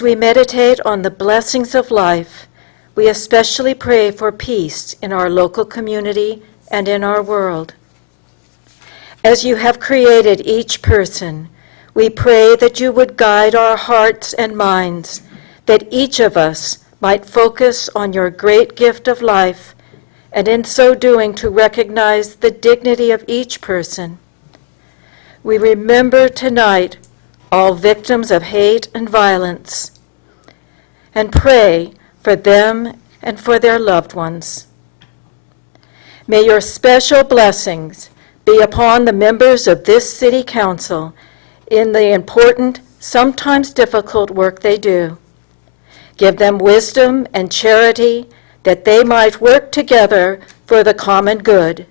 As we meditate on the blessings of life, we especially pray for peace in our local community and in our world. As you have created each person, we pray that you would guide our hearts and minds, that each of us might focus on your great gift of life, and in so doing to recognize the dignity of each person. We remember tonight all victims of hate and violence, and pray for them and for their loved ones. May your special blessings be upon the members of this City Council in the important, sometimes difficult work they do. Give them wisdom and charity that they might work together for the common good.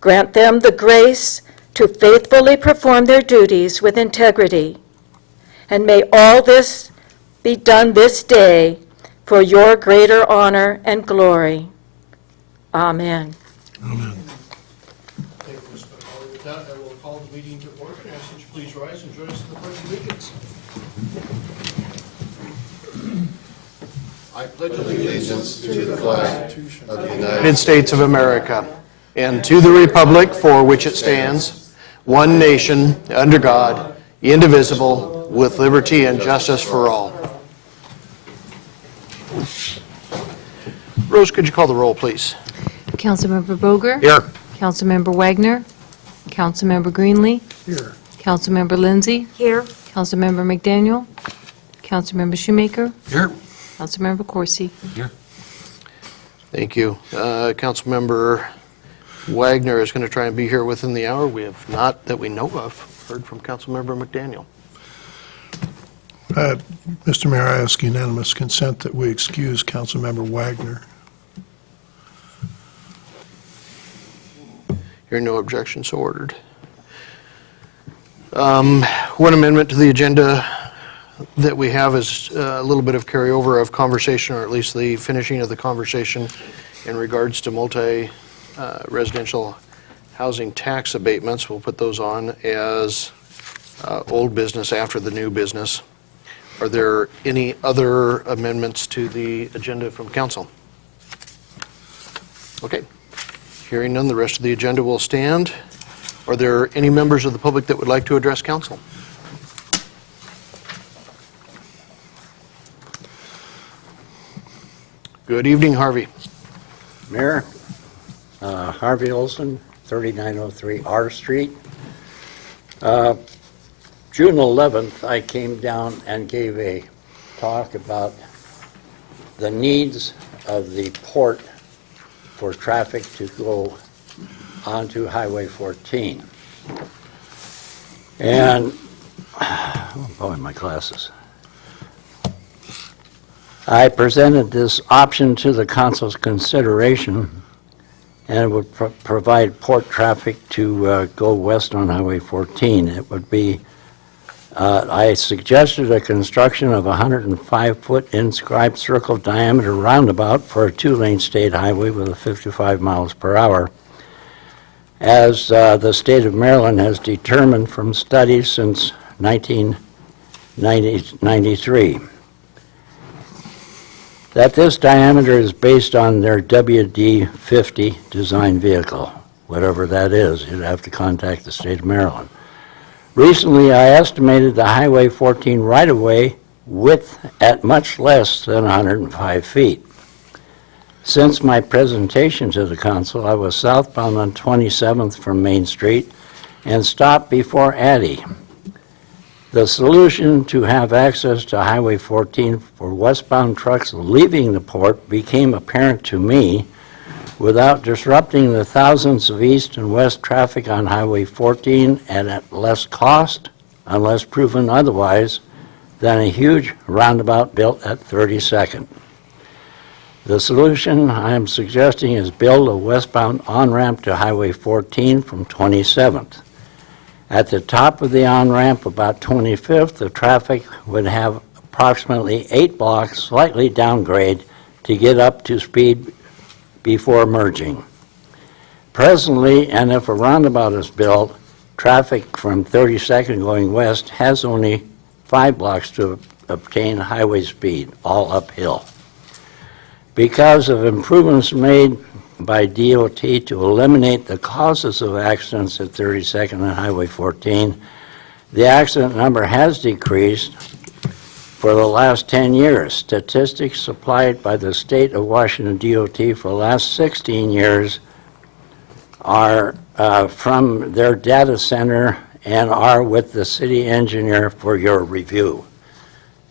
Grant them the grace to faithfully perform their duties with integrity. And may all this be done this day for your greater honor and glory. Amen. Amen. Thank you, Ms. McCauley. With that, I will call the meeting to order. I ask that you please rise and join us in the Pledge of Allegiance. I pledge allegiance to the flag of the United States of America, and to the republic for which it stands, one nation, under God, indivisible, with liberty and justice for all. Rose, could you call the roll, please? Councilmember Boger? Here. Councilmember Wagner? Councilmember Greenlee? Here. Councilmember Lindsay? Here. Councilmember McDaniel? Councilmember Shoemaker? Here. Councilmember Coursey? Here. Thank you. Councilmember Wagner is going to try and be here within the hour. We have not, that we know of, heard from Councilmember McDaniel. Mr. Mayor, I ask unanimous consent that we excuse Councilmember Wagner. Hearing no objection, so ordered. One amendment to the agenda that we have is a little bit of carryover of conversation, or at least the finishing of the conversation in regards to multi-residential housing tax abatements. We'll put those on as old business after the new business. Are there any other amendments to the agenda from council? Okay. Hearing none, the rest of the agenda will stand. Are there any members of the public that would like to address council? Good evening, Harvey. Mayor, Harvey Olson, 3903 R Street. June 11th, I came down and gave a talk about the needs of the port for traffic to go onto Highway 14. And, oh boy, my glasses. I presented this option to the council's consideration, and it would provide port traffic to go west on Highway 14. It would be, I suggested a construction of a 105-foot inscribed circle diameter roundabout for a two-lane state highway with a 55 miles per hour. As the state of Maryland has determined from studies since 1993. That this diameter is based on their WD-50 design vehicle, whatever that is. You'd have to contact the state of Maryland. Recently, I estimated the Highway 14 right-of-way width at much less than 105 feet. Since my presentation to the council, I was southbound on 27th from Main Street and stopped before Addy. The solution to have access to Highway 14 for westbound trucks leaving the port became apparent to me without disrupting the thousands of east and west traffic on Highway 14 and at less cost, unless proven otherwise, than a huge roundabout built at 32nd. The solution I am suggesting is build a westbound on-ramp to Highway 14 from 27th. At the top of the on-ramp, about 25th, the traffic would have approximately 8 blocks slightly downgrade to get up to speed before merging. Presently, and if a roundabout is built, traffic from 32nd going west has only 5 blocks to obtain highway speed, all uphill. Because of improvements made by DOT to eliminate the causes of accidents at 32nd and Highway 14, the accident number has decreased for the last 10 years. Statistics supplied by the State of Washington DOT for the last 16 years are from their data center and are with the city engineer for your review.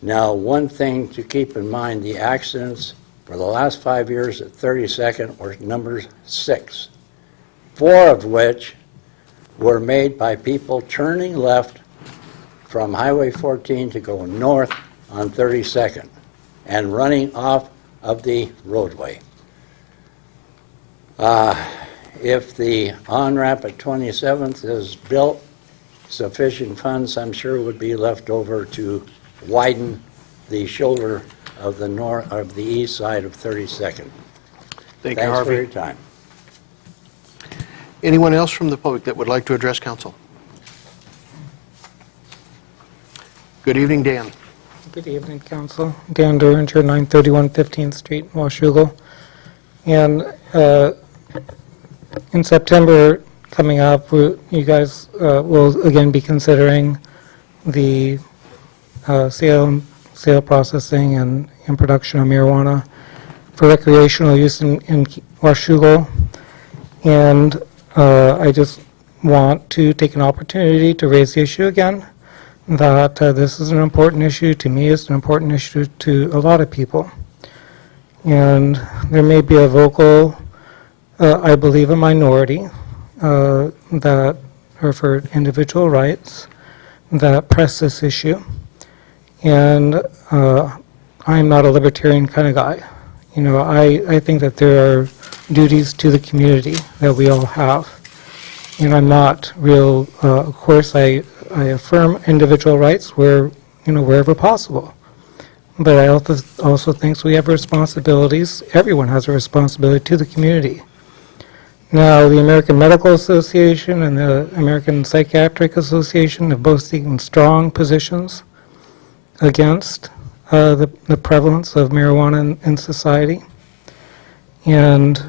Now, one thing to keep in mind, the accidents for the last 5 years at 32nd were numbers 6, 4 of which were made by people turning left from Highway 14 to go north on 32nd and running off of the roadway. If the on-ramp at 27th is built, sufficient funds, I'm sure, would be left over to widen the shoulder of the east side of 32nd. Thank you, Thanks for Harvey. your time. Anyone else from the public that would like to address council? Good evening, Dan. Good evening, Council. Dan Duringer, 931 15th Street, Washougal. And in September coming up, you guys will again be considering the sale, processing, and production of marijuana for recreational use in Washougal. And I just want to take an opportunity to raise the issue again, that this is an important issue to me, it's an important issue to a lot of people. And there may be a vocal, I believe a minority, that are for individual rights, that press this issue. And I'm not a libertarian kind of guy. You know, I think that there are duties to the community that we all have. And I'm not real, of course, I affirm individual rights wherever possible. But I also think we have responsibilities, everyone has a responsibility to the community. Now, the American Medical Association and the American Psychiatric Association have both taken strong positions against the prevalence of marijuana in society. And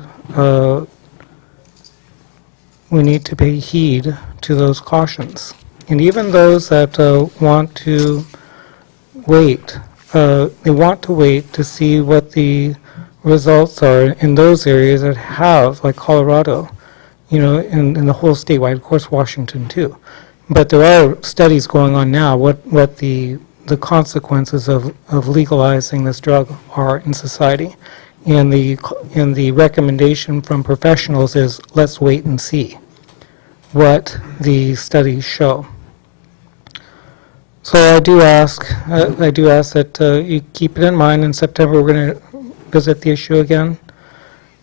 we need to pay heed to those cautions. And even those that want to wait, they want to wait to see what the results are in those areas that have, like Colorado, in the whole statewide, of course Washington too. But there are studies going on now, what the consequences of legalizing this drug are in society. And the recommendation from professionals is, let's wait and see what the studies show. So I do ask that you keep it in mind. In September, we're going to visit the issue again.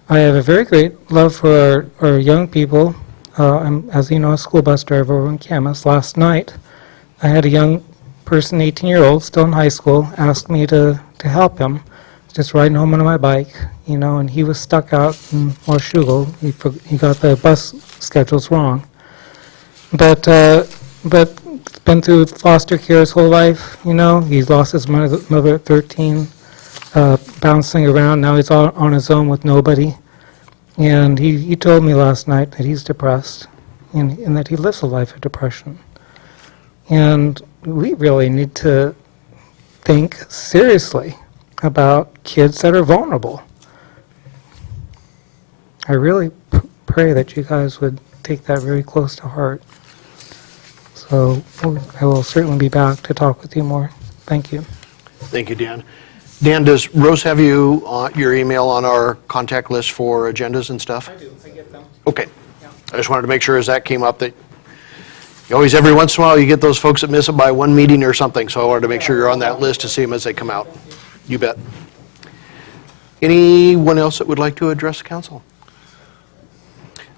I have a very great love for our young people. I'm, as you know, a school bus driver over in Camas. Last night, I had a young person, 18-year-old, still in high school, ask me to help him. Just riding home on my bike, and he was stuck out in Washougal. He got the bus schedules wrong. But been through foster care his whole life, He's lost his mother at 13, bouncing around. Now he's on his own with nobody. And he told me last night that he's depressed and that he lives a life of depression. And we really need to think seriously about kids that are vulnerable. I really pray that you guys would take that very close to heart. So I will certainly be back to talk with you more. Thank you. Thank you, Dan. Dan, does Rose have your email on our contact list for agendas and stuff? I do. I get them. Okay. I just wanted to make sure as that came up that every once in a while you get those folks that miss it by one meeting or something, so I wanted to make sure you're on that list to see them as they come out. You bet. Anyone else that would like to address the council?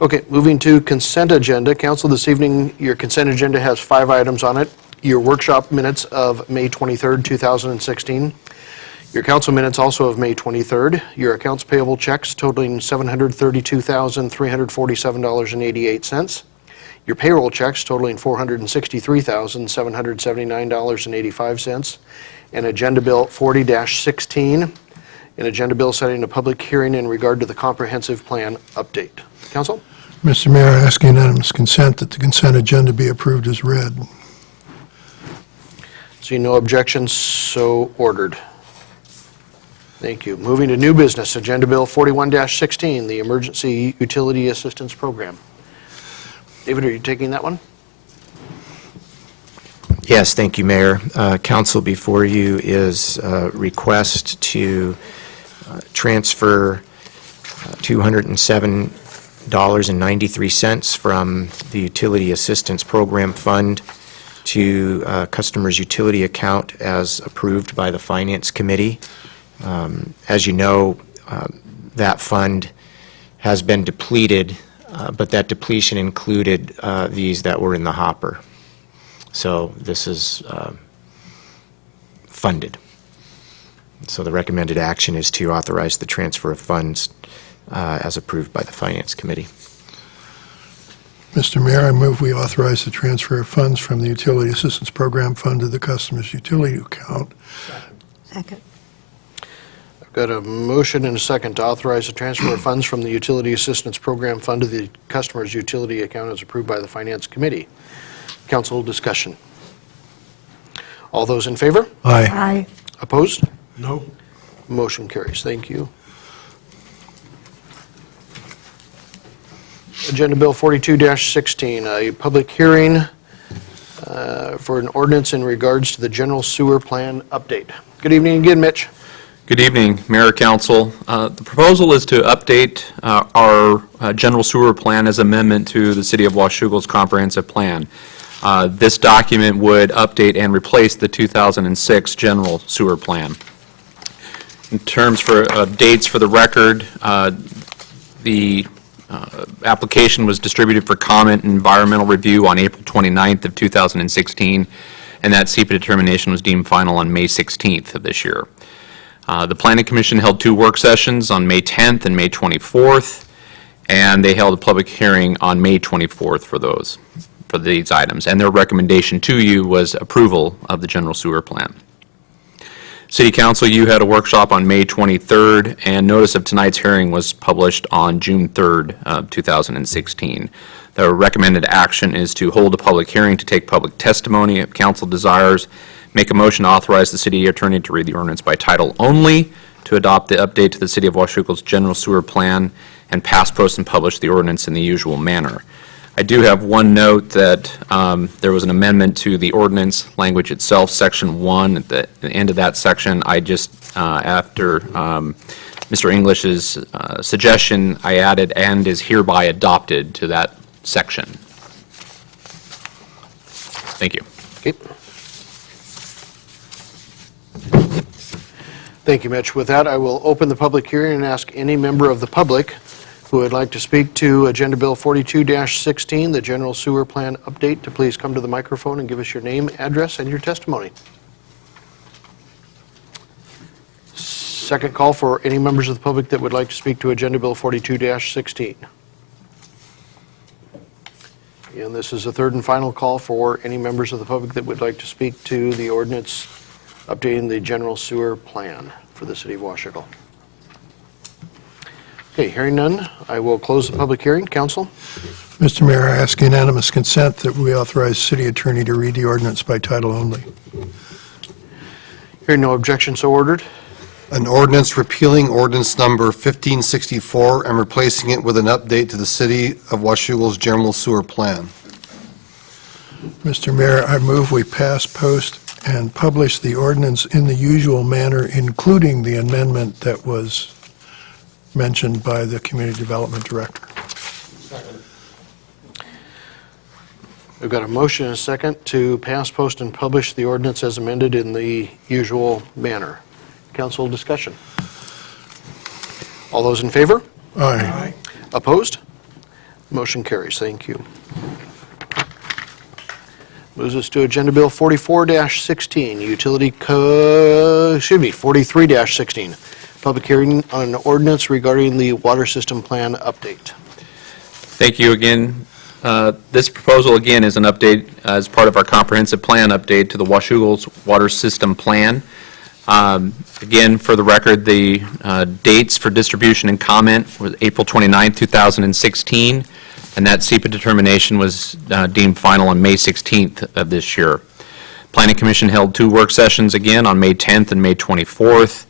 Okay, moving to consent agenda. Council, this evening, your consent agenda has 5 items on it. Your workshop minutes of May 23rd, 2016. Your council minutes also of May 23rd. Your accounts payable checks totaling $732,347.88. Your payroll checks totaling $463,779.85. and Agenda Bill 40-16, an agenda bill setting a public hearing in regard to the comprehensive plan update. Council? Mr. Mayor, I ask unanimous consent that the consent agenda be approved as read. Seeing no objections, so ordered. Thank you. Moving to new business, Agenda Bill 41-16, the Emergency Utility Assistance Program. David, are you taking that one? Yes, thank you, Mayor. Council, before you is a request to transfer $207.93 from the Utility Assistance Program Fund to customers' utility account as approved by the Finance Committee. As you know, that fund has been depleted, but that depletion included these that were in the hopper. So this is funded. So the recommended action is to authorize the transfer of funds as approved by the Finance Committee. Mr. Mayor, I move we authorize the transfer of funds from the Utility Assistance Program Fund to the customer's utility account. Second. I've got a motion and a second to authorize the transfer of funds from the Utility Assistance Program Fund to the customer's utility account as approved by the Finance Committee. Council discussion. All those in favor? Aye. Opposed? No. Motion carries. Thank you. Agenda Bill 42-16, a public hearing for an ordinance in regards to the general sewer plan update. Good evening again, Mitch. Good evening, Mayor, Council. The proposal is to update our general sewer plan as amendment to the City of Washougal's comprehensive plan. This document would update and replace the 2006 general sewer plan. In terms for dates for the record, the application was distributed for comment and environmental review on April 29th of 2016, and that SEPA determination was deemed final on May 16th of this year. The Planning Commission held 2 work sessions on May 10th and May 24th, and they held a public hearing on May 24th for these items, and their recommendation to you was approval of the general sewer plan. City Council, you had a workshop on May 23rd, and notice of tonight's hearing was published on June 3rd of 2016. The recommended action is to hold a public hearing to take public testimony if council desires, make a motion to authorize the city attorney to read the ordinance by title only, to adopt the update to the City of Washougal's general sewer plan, and pass, post, and publish the ordinance in the usual manner. I do have one note that there was an amendment to the ordinance language itself, Section 1. At the end of that section, I just, after Mr. English's suggestion, I added "and is hereby adopted" to that section. Thank you. Okay. Thank you, Mitch. With that, I will open the public hearing and ask any member of the public who would like to speak to Agenda Bill 42-16, the general sewer plan update, to please come to the microphone and give us your name, address, and your testimony. Second call for any members of the public that would like to speak to Agenda Bill 42-16. And this is the third and final call for any members of the public that would like to speak to the ordinance updating the general sewer plan for the City of Washougal. Okay, hearing none, I will close the public hearing. Council? Mr. Mayor, I ask unanimous consent that we authorize city attorney to read the ordinance by title only. Hearing no objection, so ordered. An ordinance repealing ordinance number 1564 and replacing it with an update to the City of Washougal's general sewer plan. Mr. Mayor, I move we pass, post, and publish the ordinance in the usual manner, including the amendment that was mentioned by the Community Development Director. We've got a motion and a second to pass, post, and publish the ordinance as amended in the usual manner. Council discussion. All those in favor? Aye. Opposed? Motion carries. Thank you. Moves us to Agenda Bill 44-16, 43-16, public hearing on an ordinance regarding the water system plan update. Thank you again, This proposal, again, is an update as part of our comprehensive plan update to the Washougal's Water System Plan. Again, for the record, the dates for distribution and comment was April 29, 2016, and that SEPA determination was deemed final on May 16th of this year. Planning Commission held 2 work sessions again on May 10th and May 24th,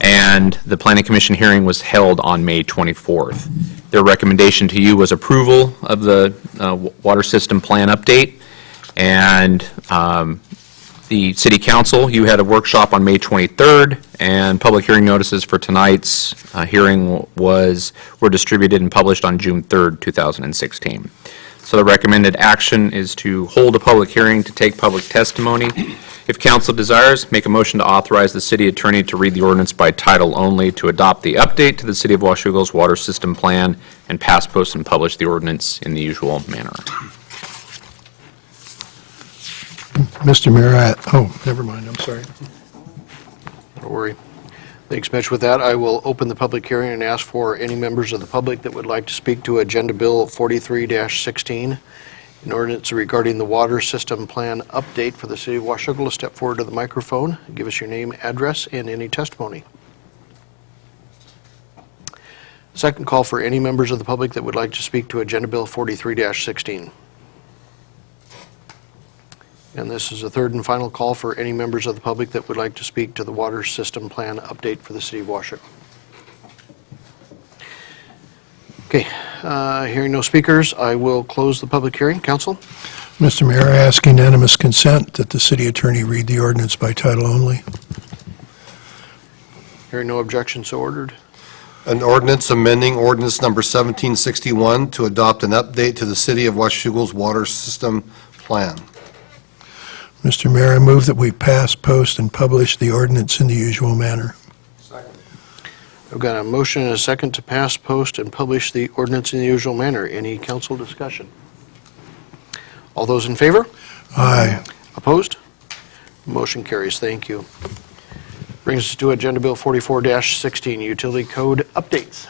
and the Planning Commission hearing was held on May 24th. Their recommendation to you was approval of the Water System Plan update, and the City Council, you had a workshop on May 23rd, and public hearing notices for tonight's hearing were distributed and published on June 3rd, 2016. So the recommended action is to hold a public hearing to take public testimony. If council desires, make a motion to authorize the city attorney to read the ordinance by title only, to adopt the update to the City of Washougal's Water System Plan, and pass, post, and publish the ordinance in the usual manner. Mr. Mayor, never mind, I'm sorry. Don't worry. Thanks, Mitch. With that, I will open the public hearing and ask for any members of the public that would like to speak to Agenda Bill 43-16, an ordinance regarding the Water System Plan update for the City of Washougal, to step forward to the microphone, give us your name, address, and any testimony. Second call for any members of the public that would like to speak to Agenda Bill 43-16. And this is the third and final call for any members of the public that would like to speak to the Water System Plan update for the City of Washougal. Okay, hearing no speakers, I will close the public hearing. Council? Mr. Mayor, I ask unanimous consent that the city attorney read the ordinance by title only. Hearing no objection, so ordered. An ordinance amending ordinance number 1761 to adopt an update to the City of Washougal's Water System Plan. Mr. Mayor, I move that we pass, post, and publish the ordinance in the usual manner. I've got a motion and a second to pass, post, and publish the ordinance in the usual manner. Any council discussion? All those in favor? Aye. Opposed? Motion carries. Thank you. Brings us to Agenda Bill 44-16, Utility Code Updates.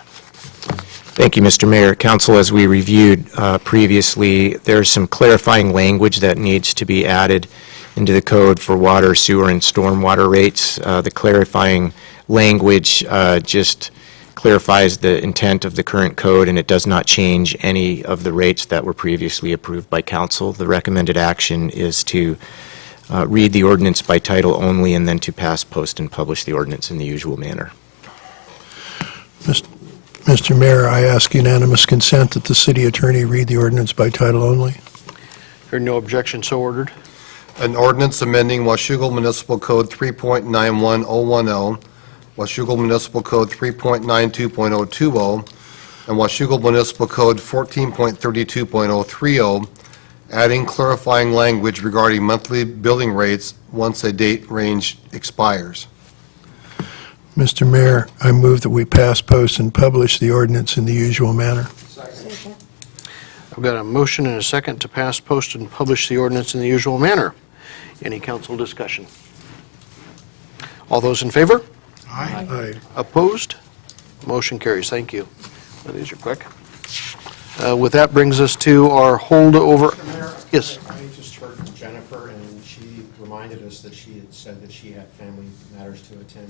Thank you, Mr. Mayor. Council, as we reviewed previously, there's some clarifying language that needs to be added into the code for water, sewer, and stormwater rates. The clarifying language just clarifies the intent of the current code, and it does not change any of the rates that were previously approved by council. The recommended action is to read the ordinance by title only, and then to pass, post, and publish the ordinance in the usual manner. Mr. Mayor, I ask unanimous consent that the city attorney read the ordinance by title only. Hearing no objection, so ordered. An ordinance amending Washougal Municipal Code 3.91010, Washougal Municipal Code 3.92.020, and Washougal Municipal Code 14.32.030, adding clarifying language regarding monthly billing rates once a date range expires. Mr. Mayor, I move that we pass, post, and publish the ordinance in the usual manner. I've got a motion and a second to pass, post, and publish the ordinance in the usual manner. Any council discussion? All those in favor? Aye. Opposed? Motion carries. Thank you. Well, these are quick. With that brings us to our holdover. Mayor, Yes. I just heard from Jennifer, and she reminded us that she had said that she had family matters to attend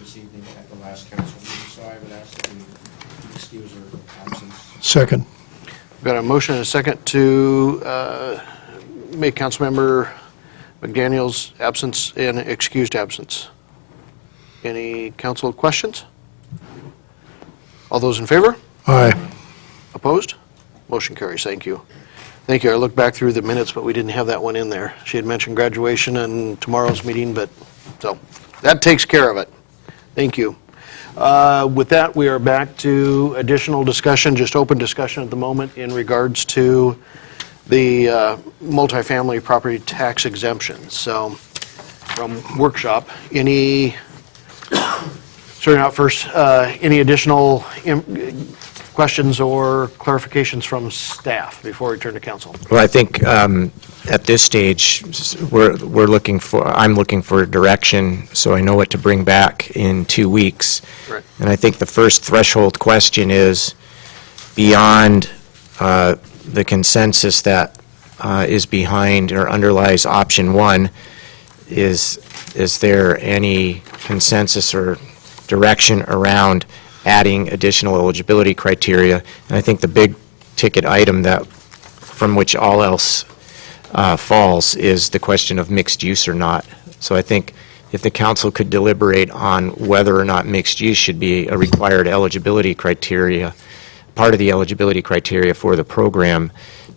this evening at the last council meeting, so I would ask that we excuse her absence. Second. We've got a motion and a second to make Councilmember McDaniel's absence an excused absence. Any council questions? All those in favor? Aye. Opposed? Motion carries. Thank you. Thank you. I looked back through the minutes, but we didn't have that one in there. She had mentioned graduation and tomorrow's meeting, but, so, that takes care of it. Thank you. With that, we are back to additional discussion, just open discussion at the moment in regards to the multifamily property tax exemptions. So, from workshop, starting out first, any additional questions or clarifications from staff before we turn to council? Well, I think at this stage, I'm looking for direction, so I know what to bring back in 2 weeks. Right. And I think the first threshold question is, beyond the consensus that is behind or underlies option one. Is there any consensus or direction around adding additional eligibility criteria? And I think the big ticket item that, from which all else falls, is the question of mixed use or not. So I think if the council could deliberate on whether or not mixed use should be a required eligibility criteria, part of the eligibility criteria for the program,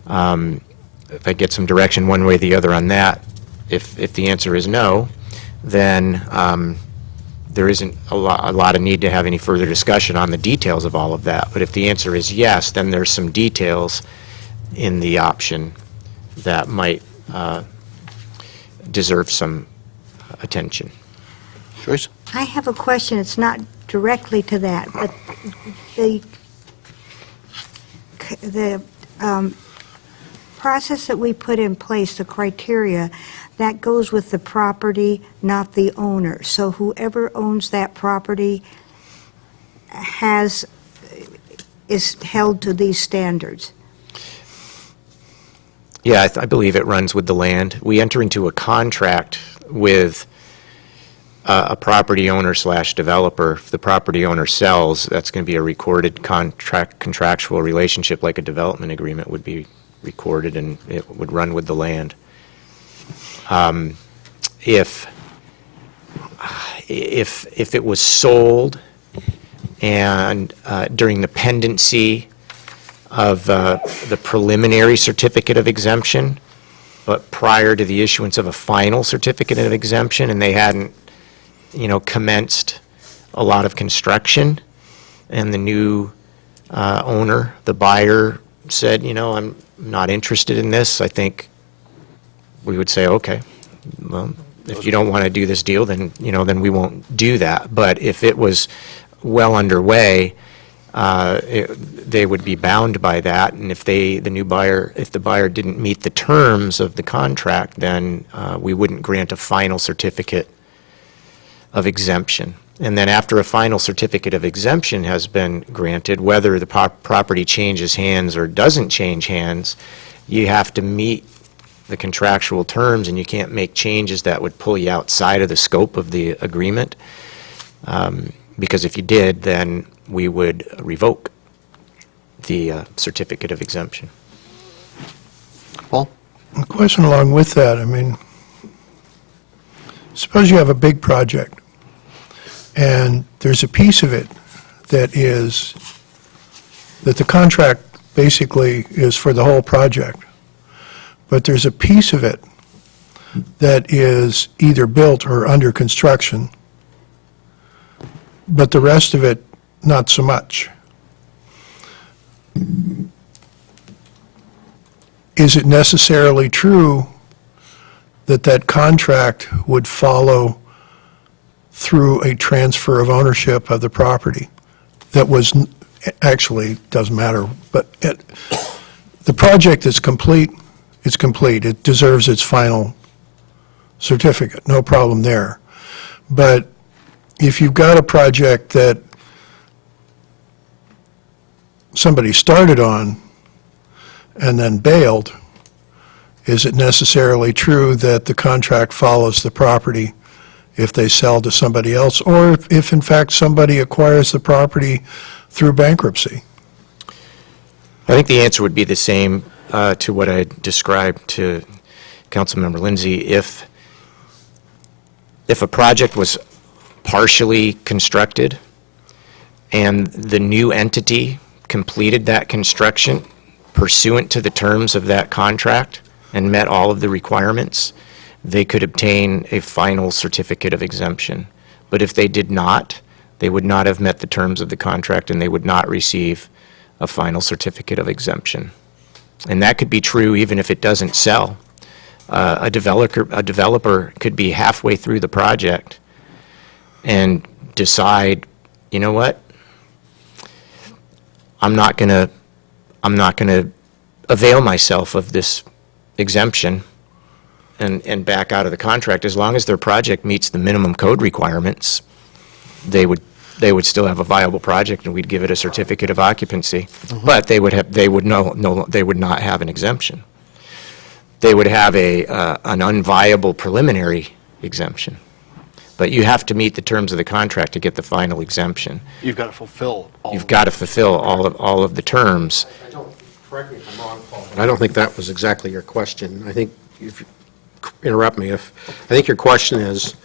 if I get some direction one way or the other on that, if the answer is no, then there isn't a lot of need to have any further discussion on the details of all of that. But if the answer is yes, then there's some details in the option that might deserve some attention. Joyce? I have a question. It's not directly to that, but the process that we put in place, the criteria, that goes with the property, not the owner. So whoever owns that property is held to these standards. Yeah, I believe it runs with the land. We enter into a contract with a property owner / developer. If the property owner sells, that's going to be a recorded contractual relationship, like a development agreement would be recorded, and it would run with the land. If it was sold and during the pendency of the preliminary certificate of exemption, but prior to the issuance of a final certificate of exemption, and they hadn't, commenced a lot of construction, and the new owner, the buyer, said, I'm not interested in this, I think we would say, okay, well, if you don't want to do this deal, then, then we won't do that. But if it was well underway, they would be bound by that, and if the buyer didn't meet the terms of the contract, then we wouldn't grant a final certificate of exemption. And then after a final certificate of exemption has been granted, whether the property changes hands or doesn't change hands, you have to meet the contractual terms, and you can't make changes that would pull you outside of the scope of the agreement. Because if you did, then we would revoke the certificate of exemption. Paul? A question along with that, suppose you have a big project, and there's a piece of it that the contract basically is for the whole project, but there's a piece of it that is either built or under construction, but the rest of it, not so much. Is it necessarily true that that contract would follow through a transfer of ownership of the property that was, actually, doesn't matter, but the project is complete, it's complete, it deserves its final certificate, no problem there. But if you've got a project that somebody started on and then bailed, is it necessarily true that the contract follows the property if they sell to somebody else, or if in fact somebody acquires the property through bankruptcy? I think the answer would be the same to what I described to Councilmember Lindsay. If a project was partially constructed and the new entity completed that construction pursuant to the terms of that contract and met all of the requirements, they could obtain a final certificate of exemption. But if they did not, they would not have met the terms of the contract, and they would not receive a final certificate of exemption. And that could be true even if it doesn't sell. A developer could be halfway through the project and decide, you know what, I'm not going to avail myself of this exemption and back out of the contract. As long as their project meets the minimum code requirements, they would they would still have a viable project, and we'd give it a certificate of occupancy. But they would not have an exemption. They would have an unviable preliminary exemption. But you have to meet the terms of the contract to get the final exemption. You've got to fulfill all. You've got to fulfill all of the terms. I don't, correct me if I'm wrong, Paul, but I don't think that was exactly your question. I think, if, interrupt me, I think your question is,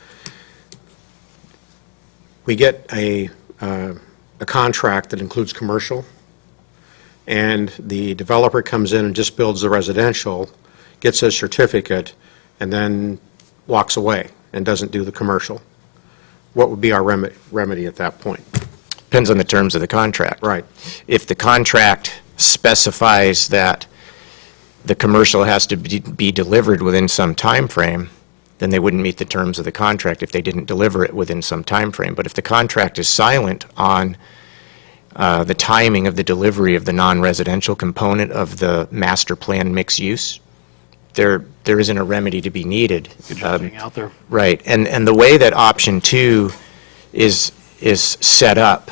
we get a contract that includes commercial, and the developer comes in and just builds the residential, gets a certificate, and then walks away and doesn't do the commercial. What would be our remedy at that point? Depends on the terms of the contract. Right. If the contract specifies that the commercial has to be delivered within some time frame, then they wouldn't meet the terms of the contract if they didn't deliver it within some time frame. But if the contract is silent on the timing of the delivery of the non-residential component of the master plan mixed use, there isn't a remedy to be needed. You're just being out there. Right, and the way that option 2 is set up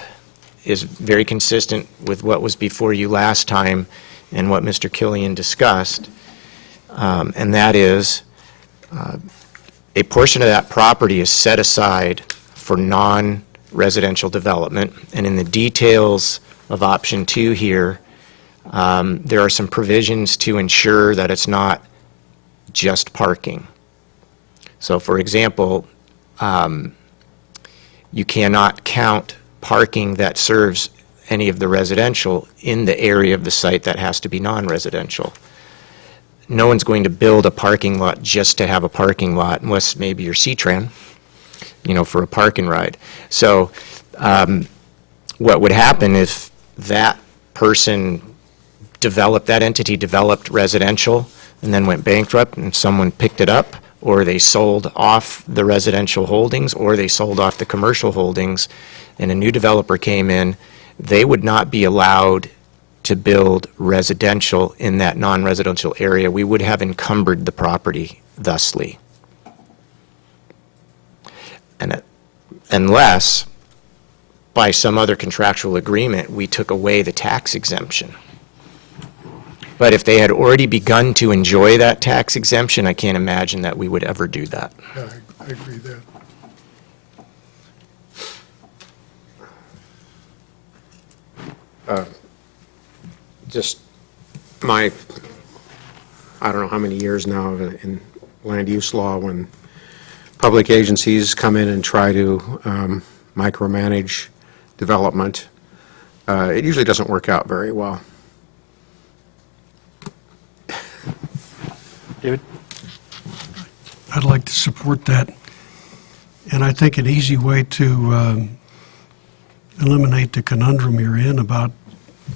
is very consistent with what was before you last time and what Mr. Killian discussed, and that is a portion of that property is set aside for non-residential development, and in the details of option 2 here, there are some provisions to ensure that it's not just parking. So, for example, you cannot count parking that serves any of the residential in the area of the site that has to be non-residential. No one's going to build a parking lot just to have a parking lot, unless maybe you're C-Tran, for a park and ride. So what would happen if that person that entity developed residential and then went bankrupt and someone picked it up, or they sold off the residential holdings, or they sold off the commercial holdings, and a new developer came in, they would not be allowed to build residential in that non-residential area. We would have encumbered the property thusly. And unless, by some other contractual agreement, we took away the tax exemption. But if they had already begun to enjoy that tax exemption, I can't imagine that we would ever do that. Yeah, I agree there. Just I don't know how many years now in land use law, when public agencies come in and try to micromanage development, it usually doesn't work out very well. David? I'd like to support that. And I think an easy way to eliminate the conundrum you're in about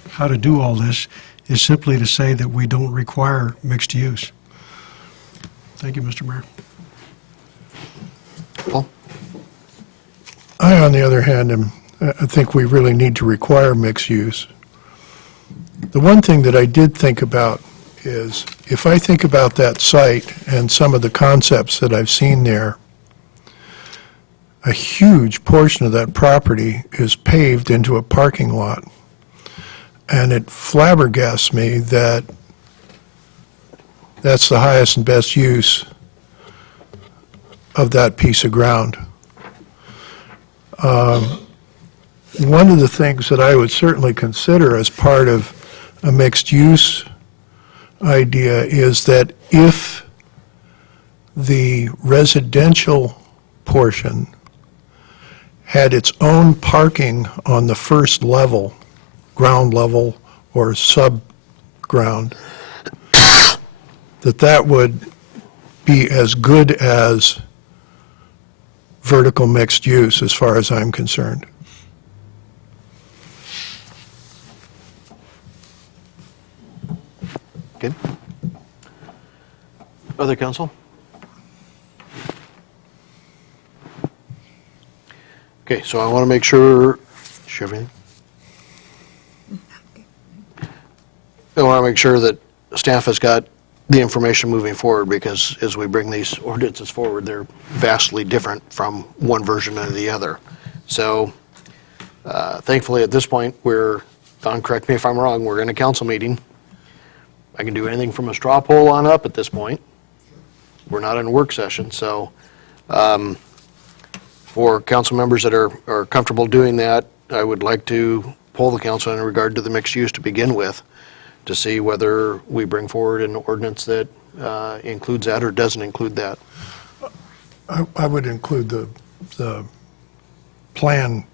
how to do all this is simply to say that we don't require mixed use. Thank you, Mr. Mayor. Paul? I, on the other hand, I think we really need to require mixed use. The one thing that I did think about is, if I think about that site and some of the concepts that I've seen there, a huge portion of that property is paved into a parking lot. And it flabbergasts me that that's the highest and best use of that piece of ground. One of the things that I would certainly consider as part of a mixed-use idea is that if the residential portion had its own parking on the first level, ground level or sub-ground, that would be as good as vertical mixed use as far as I'm concerned. Good. Other council? Okay, so I want to make sure, I want to make sure that staff has got the information moving forward, because as we bring these ordinances forward, they're vastly different from one version to the other. So Thankfully, at this point, Don, correct me if I'm wrong, we're in a council meeting. I can do anything from a straw poll on up at this point. We're not in a work session, so for council members that are comfortable doing that, I would like to poll the council in regard to the mixed use to begin with, to see whether we bring forward an ordinance that includes that or doesn't include that. I would include the plan,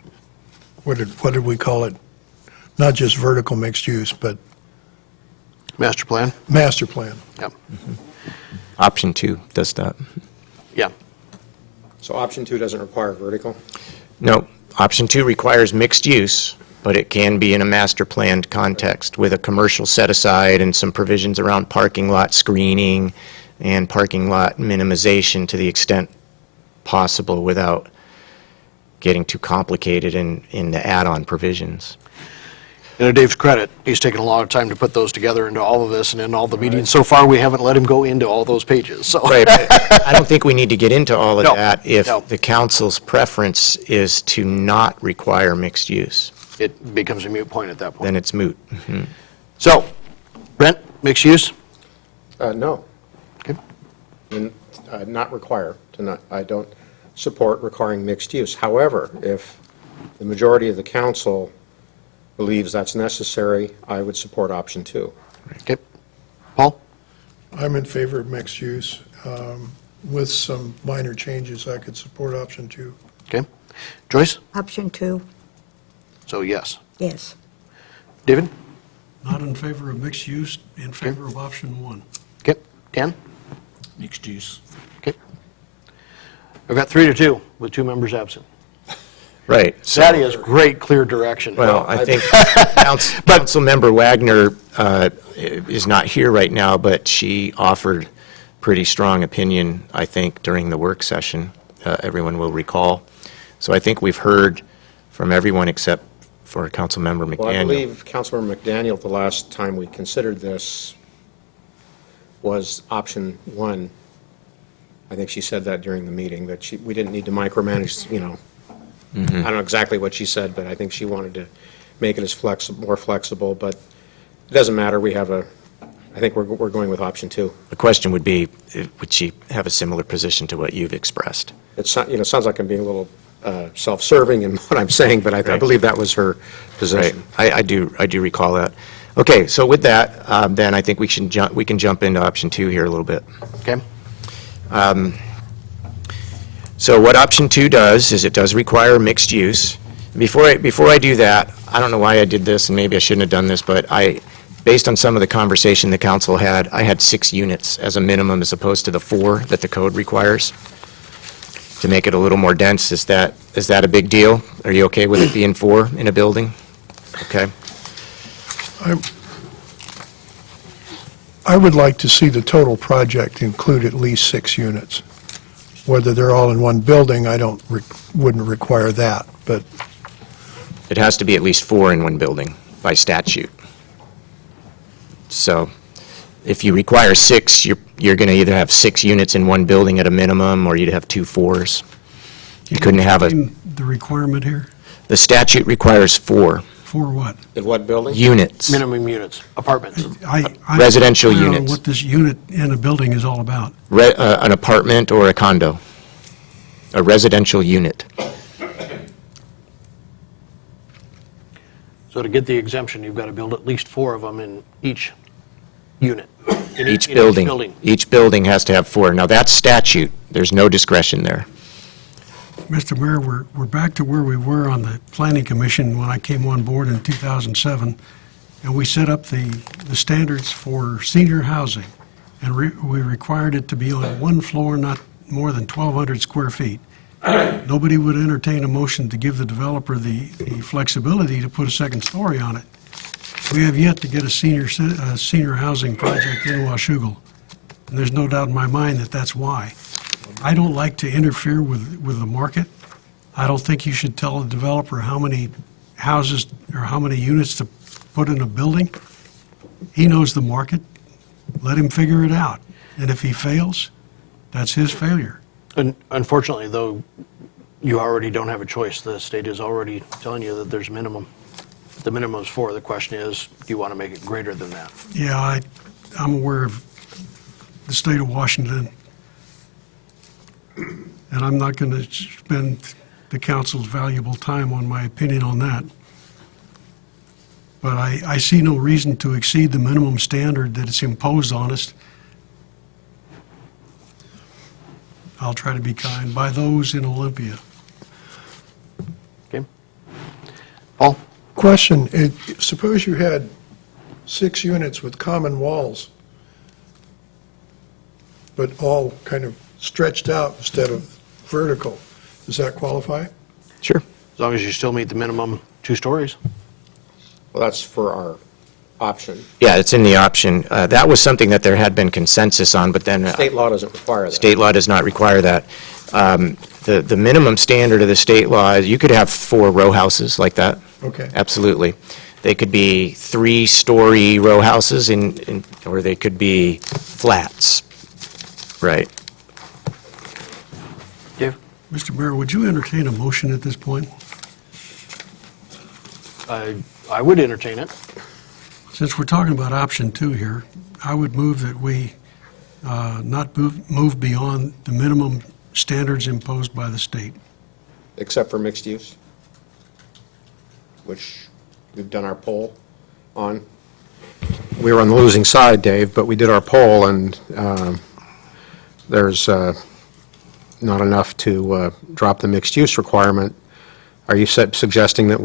what did we call it? Not just vertical mixed use, but Master plan? master plan. Yep. Option 2 does that. Yeah. So option 2 doesn't require vertical? No, option 2 requires mixed use, but it can be in a master planned context with a commercial set aside and some provisions around parking lot screening and parking lot minimization to the extent possible without getting too complicated in the add-on provisions. And to Dave's credit, he's taken a lot of time to put those together into all of this, and in all the meetings so far, we haven't let him go into all those pages, so. Right, but I don't think we need to get into all of No, that if no. the council's preference is to not require mixed use. It becomes a moot point at that point. Then it's moot. So, Brent, mixed use? No. Okay. And not require, I don't support requiring mixed use. However, if the majority of the council believes that's necessary, I would support option 2. Okay. Paul? I'm in favor of mixed use. With some minor changes, I could support option 2. Okay. Joyce? Option 2, So yes. yes. David? Not in favor of mixed use, in favor of option 1. Okay. Dan? Mixed use. Okay. I've got 3-2 with 2 members absent. Right. so- That is great, clear direction. Well, I think Councilmember Wagner is not here right now, but she offered pretty strong opinion, I think, during the work session, everyone will recall. So I think we've heard from everyone except for Councilmember McDaniel. Well, I believe Councilmember McDaniel, the last time we considered this, was option 1. I think she said that during the meeting, that we didn't need to micromanage, I don't know exactly what she said, but I think she wanted to make it as more flexible, but it doesn't matter. I think we're going with option 2. The question would be, would she have a similar position to what you've expressed? It sounds like I'm being a little self-serving in what I'm saying, but I Right. believe that was her Right. position. I do recall that. Okay, so with that, then I think we can jump into option 2 here a little bit. Okay. So what option 2 does is it does require mixed use. Before I do that, I don't know why I did this, and maybe I shouldn't have done this, but based on some of the conversation the council had, I had 6 units as a minimum as opposed to the 4 that the code requires, to make it a little more dense. Is that a big deal? Are you okay with it being 4 in a building? Okay. I would like to see the total project include at least 6 units. Whether they're all in one building, wouldn't require that, but It has to be at least 4 in one building by statute. So if you require 6, you're going to either have 6 units in one building at a minimum, or you'd have 2 4s. You couldn't have Explain the requirement here, the statute requires 4 for what? In what building? units, Minimum units, apartments. Residential I don't know units. what this unit in a building is all about. An apartment or a condo, a residential unit. So to get the exemption, you've got to build at least 4 of them in each unit. in Each in building. Each building has to have 4. Now, that's statute. There's no discretion there. Mr. Mayor, we're back to where we were on the Planning Commission when I came on board in 2007, and we set up the standards for senior housing, and we required it to be on one floor, not more than 1,200 square feet. Nobody would entertain a motion to give the developer the flexibility to put a second story on it. We have yet to get a senior housing project in Washougal, and there's no doubt in my mind that that's why. I don't like to interfere with the market. I don't think you should tell a developer how many houses or how many units to put in a building. He knows the market. Let him figure it out. And if he fails, that's his failure. Unfortunately, though, you already don't have a choice. The state is already telling you that there's minimum. The minimum is 4. The question is, do you want to make it greater than that? Yeah, I'm aware of the state of Washington, and I'm not going to spend the council's valuable time on my opinion on that. But I see no reason to exceed the minimum standard that is imposed on us. I'll try to be kind by those in Olympia. Okay. Paul? Question, suppose you had 6 units with common walls, but all kind of stretched out instead of vertical. Does that qualify? Sure. As long as you still meet the minimum 2 stories. Well, that's for our option. Yeah, it's in the option. That was something that there had been consensus on, but then State law doesn't require that. state law does not require that. The minimum standard of the state law is you could have 4 row houses like that. Okay. Absolutely. They could be 3-story row houses or they could be flats. Right. Dave? Mr. Mayor, would you entertain a motion at this point? I would entertain it. Since we're talking about option 2 here, I would move that we not move beyond the minimum standards imposed by the state. Except for mixed use, which we've done our poll on. We were on the losing side, Dave, but we did our poll, and there's not enough to drop the mixed use requirement. Are you suggesting that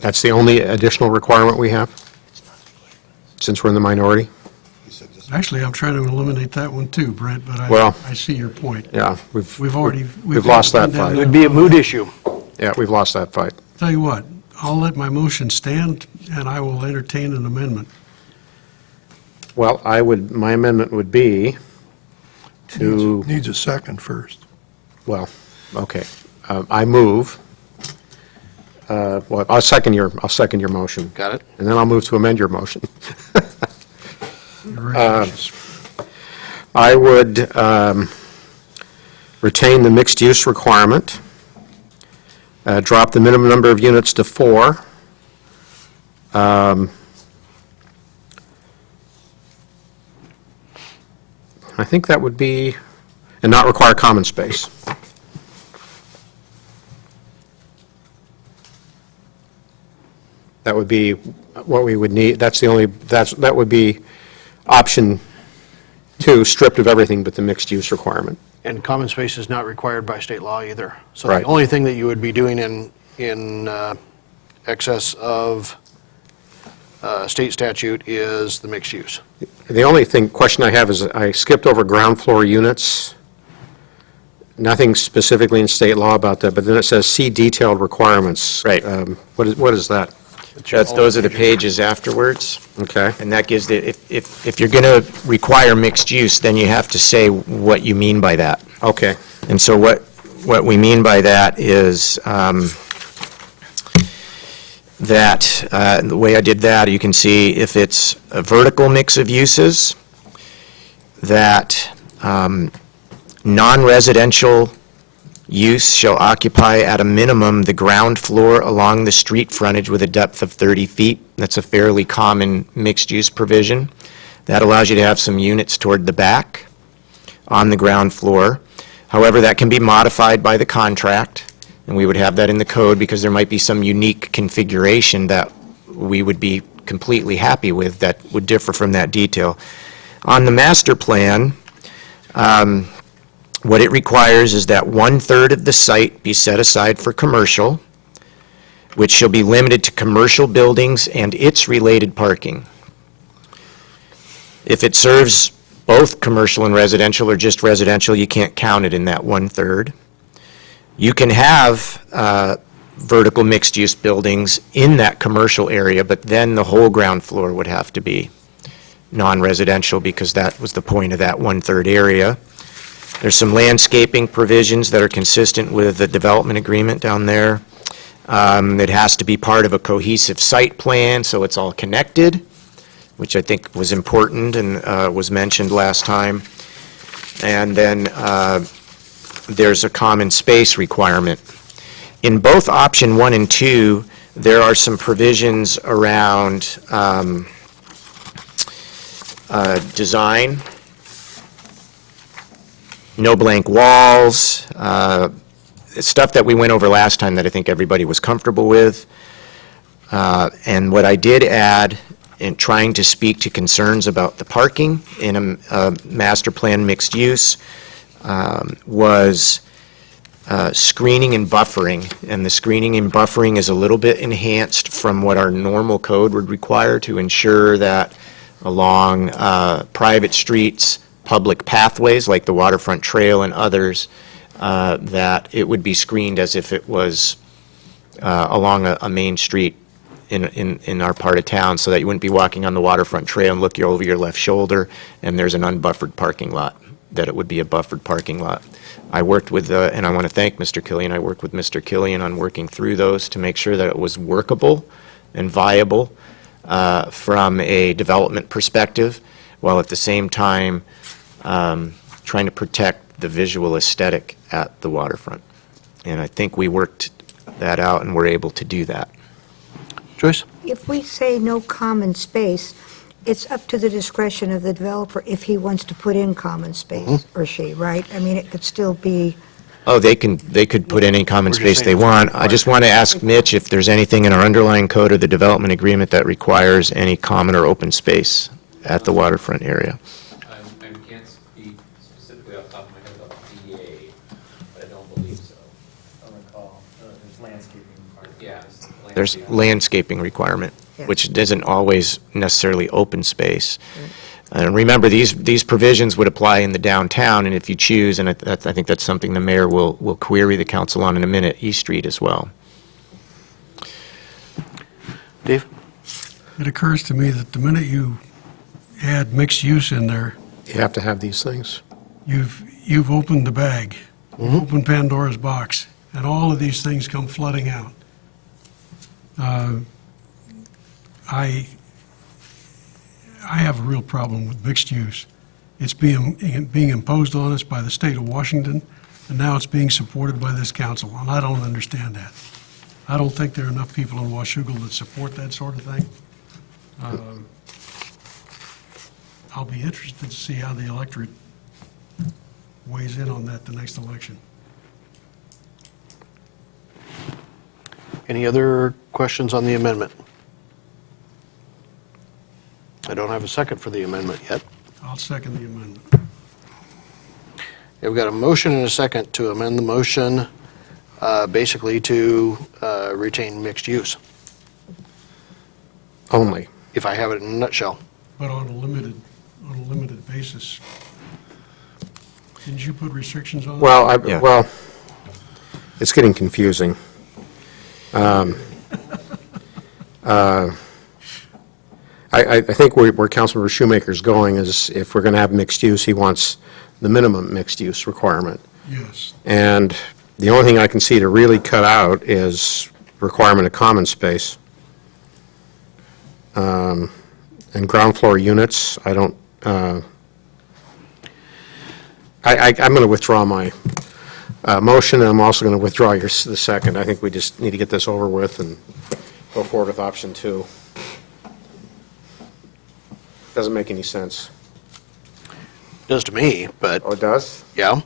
that's the only additional requirement we have, since we're in the minority? Actually, I'm trying to eliminate that one too, Brent, but Well- I see your point. Yeah, We've already. we've lost that been down fight. It would be a mood issue. Yeah, we've lost that fight. Tell you what, I'll let my motion stand, and I will entertain an amendment. Well, my amendment would be to, Needs a second first. well, okay. I move, well, I'll second your motion. Got it? And then I'll move to amend your motion. You're right. I would retain the mixed-use requirement, drop the minimum number of units to 4. I think that would be, and not require common space. That would be what we would need, that would be option 2, stripped of everything but the mixed-use requirement. And common space is not required by state law either. So Right. the only thing that you would be doing in excess of state statute is the mixed use. The only question I have is, I skipped over ground floor units. Nothing specifically in state law about that, but then it says, see detailed requirements. Right. What is that? Those are the pages afterwards. Okay. And that gives if you're going to require mixed use, then you have to say what you mean by that. Okay. And so what we mean by that is that, the way I did that, you can see if it's a vertical mix of uses, that non-residential use shall occupy at a minimum the ground floor along the street frontage with a depth of 30 feet. That's a fairly common mixed-use provision. That allows you to have some units toward the back on the ground floor. However, that can be modified by the contract, and we would have that in the code because there might be some unique configuration that we would be completely happy with that would differ from that detail. On the master plan, what it requires is that 1/3 of the site be set aside for commercial, which shall be limited to commercial buildings and its related parking. If it serves both commercial and residential or just residential, you can't count it in that 1/3. You can have vertical mixed-use buildings in that commercial area, but then the whole ground floor would have to be non-residential because that was the point of that 1/3 area. There's some landscaping provisions that are consistent with the development agreement down there. It has to be part of a cohesive site plan, so it's all connected, which I think was important and was mentioned last time. And then there's a common space requirement. In both option 1 and 2, there are some provisions around design, no blank walls, stuff that we went over last time that I think everybody was comfortable with. And what I did add, in trying to speak to concerns about the parking in a master plan mixed use, was screening and buffering. And the screening and buffering is a little bit enhanced from what our normal code would require to ensure that along private streets, public pathways like the Waterfront Trail and others, that it would be screened as if it was along a main street in our part of town, so that you wouldn't be walking on the Waterfront Trail and look over your left shoulder and there's an unbuffered parking lot, that it would be a buffered parking lot. I worked with, and I want to thank Mr. Killian, I worked with Mr. Killian on working through those to make sure that it was workable and viable from a development perspective, while at the same time trying to protect the visual aesthetic at the waterfront. And I think we worked that out and were able to do that. Joyce? If we say no common space, it's up to the discretion of the developer if he wants to put in common space, or she, right? I mean, it could still be, Oh, they could put any common We're just space saying they it's want. I required. just want to ask Mitch if there's anything in our underlying code or the development agreement that requires any common or open space at the waterfront area. I can't speak specifically off the top of my head about the DA, but I don't believe so. I don't recall. There's landscaping part. Yeah. There's landscaping requirement, Yeah. which isn't always necessarily open space. And remember, these provisions would apply in the downtown, and if you choose, and I think that's something the mayor will query the council on in a minute, East Street as well. Dave? It occurs to me that the minute you add mixed use in there, You have to have these things. you've opened the bag, opened Pandora's box, and all of these things come flooding out. I have a real problem with mixed use. It's being imposed on us by the state of Washington, and now it's being supported by this council, and I don't understand that. I don't think there are enough people in Washougal that support that sort of thing. I'll be interested to see how the electorate weighs in on that the next election. Any other questions on the amendment? I don't have a second for the amendment yet. I'll second the amendment. We've got a motion and a second to amend the motion, basically to retain mixed use, Only. if I have it in a nutshell. But on a limited basis. Didn't you put restrictions on it? Well, Yeah. well, it's getting confusing. I think where Councilmember Shoemaker's going is if we're going to have mixed use, he wants the minimum mixed use requirement. Yes. And the only thing I can see to really cut out is requirement of common space. And ground floor units, I don't, I'm going to withdraw my motion, and I'm also going to withdraw the second. I think we just need to get this over with and go forward with option 2. Doesn't make any sense. Does to me, but Oh, it does? yeah.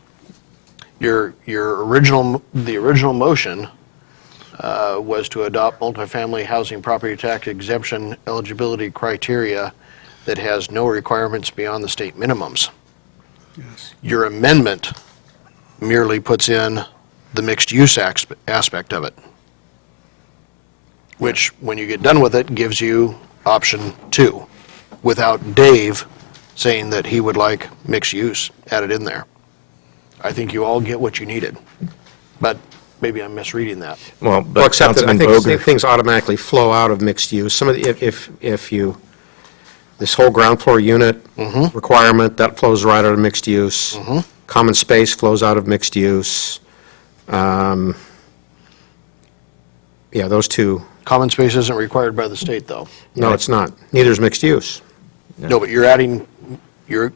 The original motion was to adopt multifamily housing property tax exemption eligibility criteria that has no requirements beyond the state minimums. Yes. Your amendment merely puts in the mixed-use aspect of it, which, when you get done with it, gives you option 2, without Dave saying that he would like mixed use added in there. I think you all get what you needed, but maybe I'm misreading that. Well, Well, but except that I Councilman think Boger, things automatically flow out of mixed use. Some of the, if you, this whole ground floor unit requirement, that flows right out of mixed use. Common space flows out of mixed use. Yeah, those two. Common space isn't required by the state, though. No, it's not. Neither is mixed use. No, but you're adding, if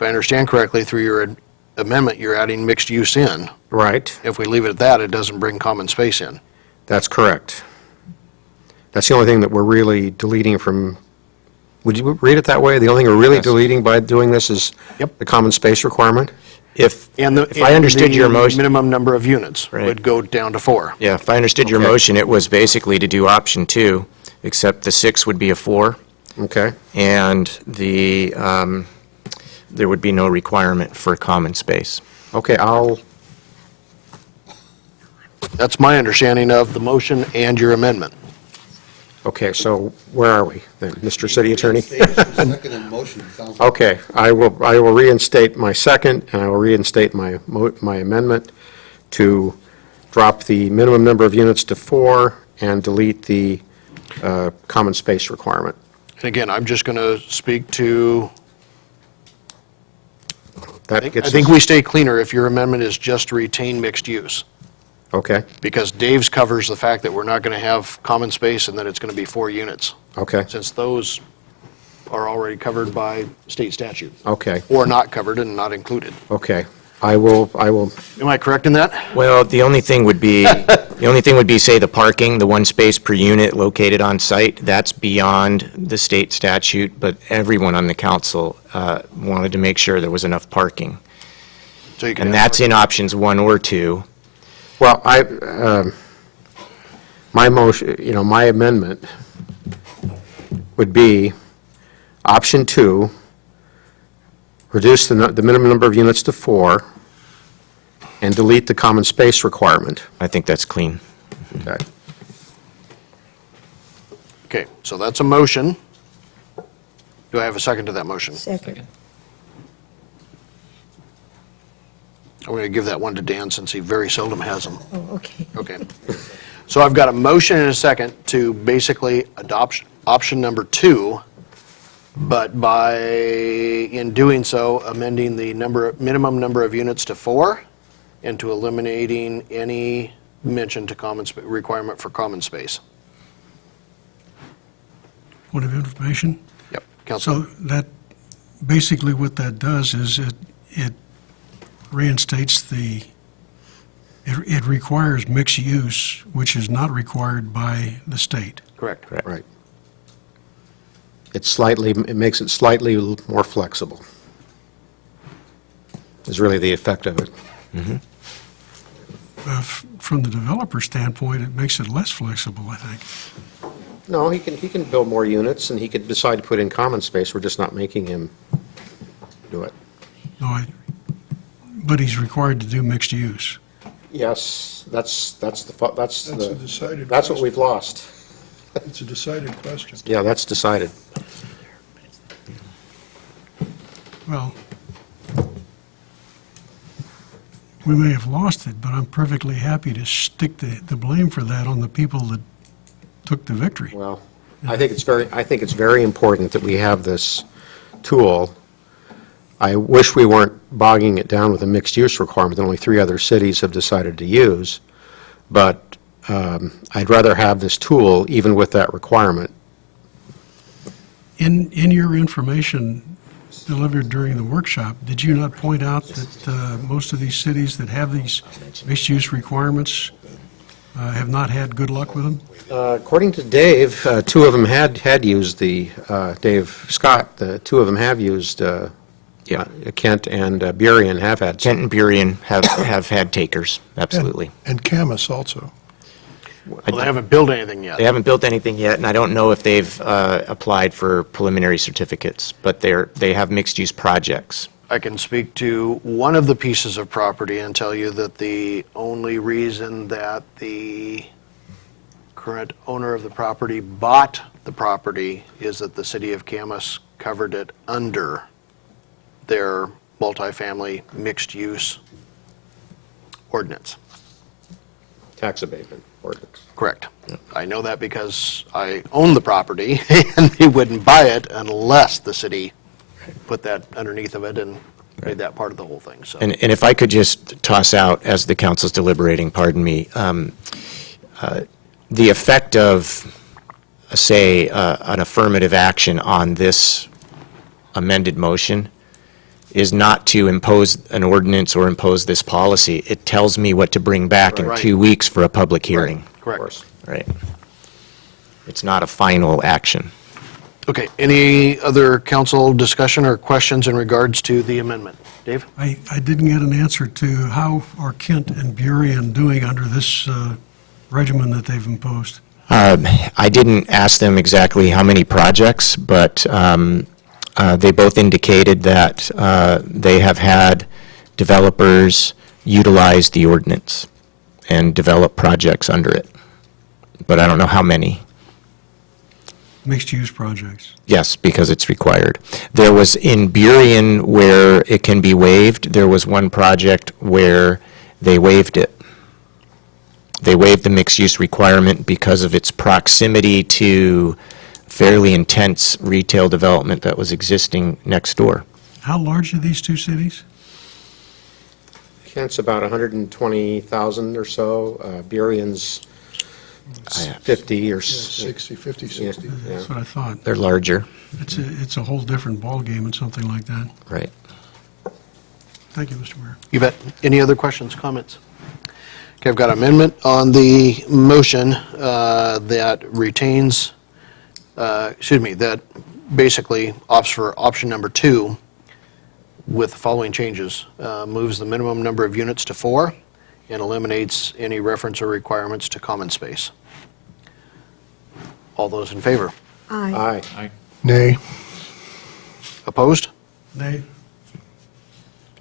I understand correctly, through your amendment, you're adding mixed use in. Right, If we leave it at that, it doesn't bring common space in. that's correct. That's the only thing that we're really deleting from, would you read it that way? The only thing we're really deleting by doing this is Yep. the common space requirement? If And if I understood your the motion, minimum number of units Right. would go down to 4. yeah, if I understood your Okay. motion, it was basically to do option 2, except the 6 would be a 4. Okay. And there would be no requirement for common space. Okay, That's my understanding of the motion and your amendment. Okay, so where are we then, Mr. City Attorney? Second in motion, sounds like. Okay, I will reinstate my second, and I will reinstate my amendment to drop the minimum number of units to 4 and delete the common space requirement. And again, I'm just going to speak to, That I gets think us- we stay cleaner if your amendment is just to retain mixed use. Okay, Because Dave's covers the fact that we're not going to have common space and that it's going to be 4 units, okay, since those are already covered by state statute, okay, or not covered and not included. okay. I will, Am I correct in that? well, the only thing would be, say, the parking, the 1 space per unit located on site, that's beyond the state statute, but everyone on the council wanted to make sure there was enough parking. So you can And have that's in options 1 or 2. Well, my motion, my amendment would be option 2, reduce the minimum number of units to 4, and delete the common space requirement. I think that's clean. Okay. Okay, so that's a motion. Do I have a second to that motion? Second. I'm going to give that one to Dan since he very seldom has them. Oh, okay. Okay. So I've got a motion and a second to basically adopt option number 2, but in doing so, amending the minimum number of units to 4 and to eliminating any mention to requirement for common space. Point of information? Yep. Council. So that, basically what that does is it reinstates it requires mixed use, which is not required by the state. Correct. Right. It makes it slightly more flexible, is really the effect of it. From the developer standpoint, it makes it less flexible, I think. No, he can build more units, and he could decide to put in common space. We're just not making him do it. No, but he's required to do mixed use. Yes, that's decided that's what we've lost. It's a decided question. Yeah, that's decided. Well, we may have lost it, but I'm perfectly happy to stick the blame for that on the people that took the victory. Well, I think it's very important that we have this tool. I wish we weren't bogging it down with a mixed-use requirement that only 3 other cities have decided to use, but I'd rather have this tool even with that requirement. In your information delivered during the workshop, did you not point out that most of these cities that have these mixed-use requirements have not had good luck with them? According to Dave, 2 of them had used Dave Scott, the 2 of them have used, Kent and Burien have had. Kent and Burien have had takers, absolutely. And Camas also. Well, they haven't built anything yet. They haven't built anything yet, and I don't know if they've applied for preliminary certificates, but they have mixed-use projects. I can speak to one of the pieces of property and tell you that the only reason that the current owner of the property bought the property is that the city of Camas covered it under their multifamily mixed-use ordinance. Tax abatement ordinance. Correct. I know that because I own the property, and they wouldn't buy it unless the city put that underneath of it and made that part of the whole thing, so. And if I could just toss out, as the council's deliberating, pardon me, the effect of, say, an affirmative action on this amended motion is not to impose an ordinance or impose this policy. It tells me what to bring back in Right. 2 weeks for a public hearing. Correct. Right. It's not a final action. Okay, any other council discussion or questions in regards to the amendment? Dave? I didn't get an answer to how are Kent and Burien doing under this regimen that they've imposed? I didn't ask them exactly how many projects, but they both indicated that they have had developers utilize the ordinance and develop projects under it. But I don't know how many. Mixed-use projects. Yes, because it's required. There was in Burien where it can be waived, there was one project where they waived it. They waived the mixed-use requirement because of its proximity to fairly intense retail development that was existing next door. How large are these two cities? Kent's about 120,000 or so. Burien's 50 or... 60, 50, Yeah, 60. yeah. That's what I thought. They're larger, It's a whole different ballgame and something like that. right? Thank you, Mr. Mayor. You bet. Any other questions, comments? Okay, I've got an amendment on the motion that retains, that basically opts for option number 2 with the following changes. Moves the minimum number of units to 4 and eliminates any reference or requirements to common space. All those in favor? Aye. Aye. Nay. Opposed? Nay?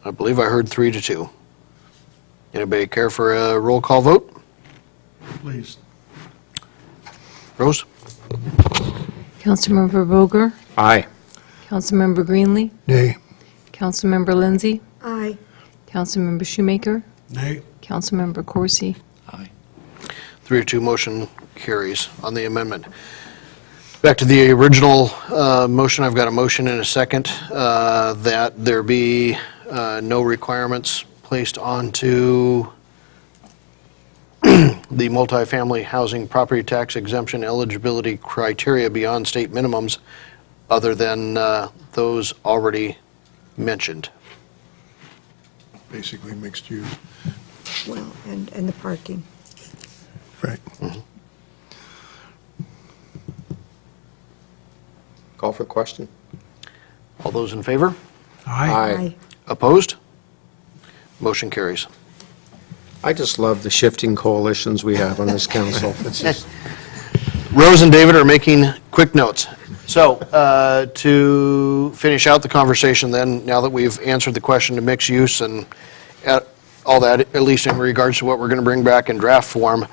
I believe I heard 3-2. Anybody care for a roll call vote? Please. Rose? Councilmember Boger, Aye. Councilmember Greenlee, Nay. Councilmember Lindsay, Aye. Councilmember Shoemaker, Nay? Councilmember Corsi. 3-2, motion carries on the amendment. Back to the original motion, I've got a motion and a second that there be no requirements placed onto the multifamily housing property tax exemption eligibility criteria beyond state minimums other than those already mentioned. Basically mixed use. Well, and the parking. Right. Call for question? All those in favor? Aye. Opposed? Motion carries. I just love the shifting coalitions we have on this council. It's just, Rose and David are making quick notes. So, to finish out the conversation then, now that we've answered the question to mixed use and all that, at least in regards to what we're going to bring back in draft form,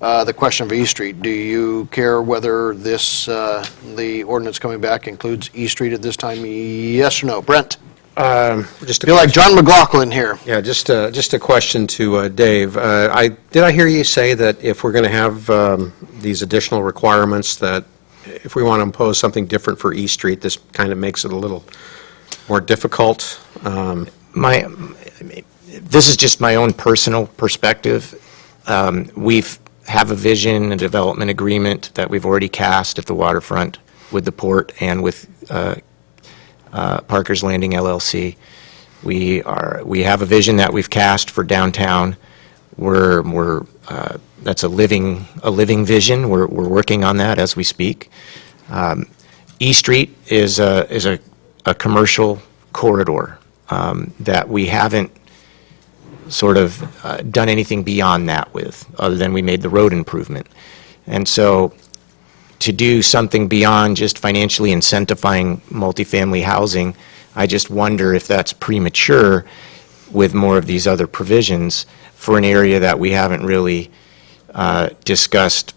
the question of East Street, do you care whether this, the ordinance coming back includes East Street at this time? Yes or no? Brent? just a Feel like John McLaughlin here. Yeah, just a question to Dave. Did I hear you say that if we're going to have these additional requirements, that if we want to impose something different for East Street, this kind of makes it a little more difficult? This is just my own personal perspective. We have a vision, a development agreement that we've already cast at the waterfront with the port and with Parker's Landing LLC. We have a vision that we've cast for downtown. That's a living vision. We're working on that as we speak. E Street is a commercial corridor that we haven't sort of done anything beyond that with, other than we made the road improvement. And so to do something beyond just financially incentivizing multifamily housing, I just wonder if that's premature with more of these other provisions for an area that we haven't really discussed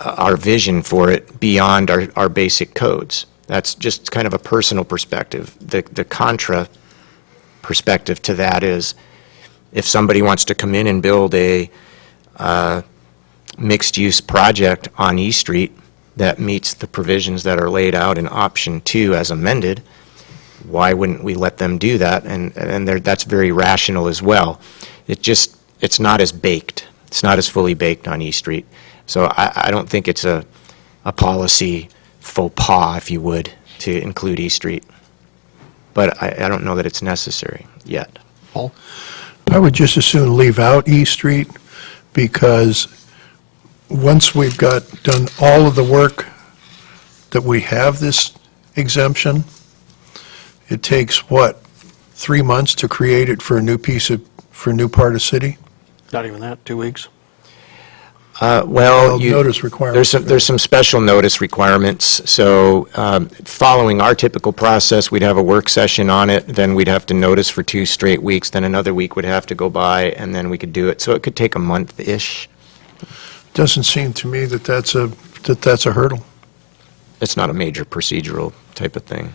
our vision for it beyond our basic codes. That's just kind of a personal perspective. The contra perspective to that is if somebody wants to come in and build a mixed-use project on E Street that meets the provisions that are laid out in option 2 as amended, why wouldn't we let them do that? And that's very rational as well. It's not as baked. It's not as fully baked on E Street. So I don't think it's a policy faux pas, if you would, to include E Street. but I don't know that it's necessary yet. Paul? I would just as soon leave out E Street, because once we've done all of the work that we have this exemption, it takes, 3 months to create it for a new for a new part of city? Not even that, 2 weeks? Well, Notice requirements. there's some special notice requirements. So following our typical process, we'd have a work session on it, then we'd have to notice for 2 straight weeks, then another week would have to go by, and then we could do it. So it could take a month-ish. Doesn't seem to me that that's a hurdle. It's not a major procedural type of thing.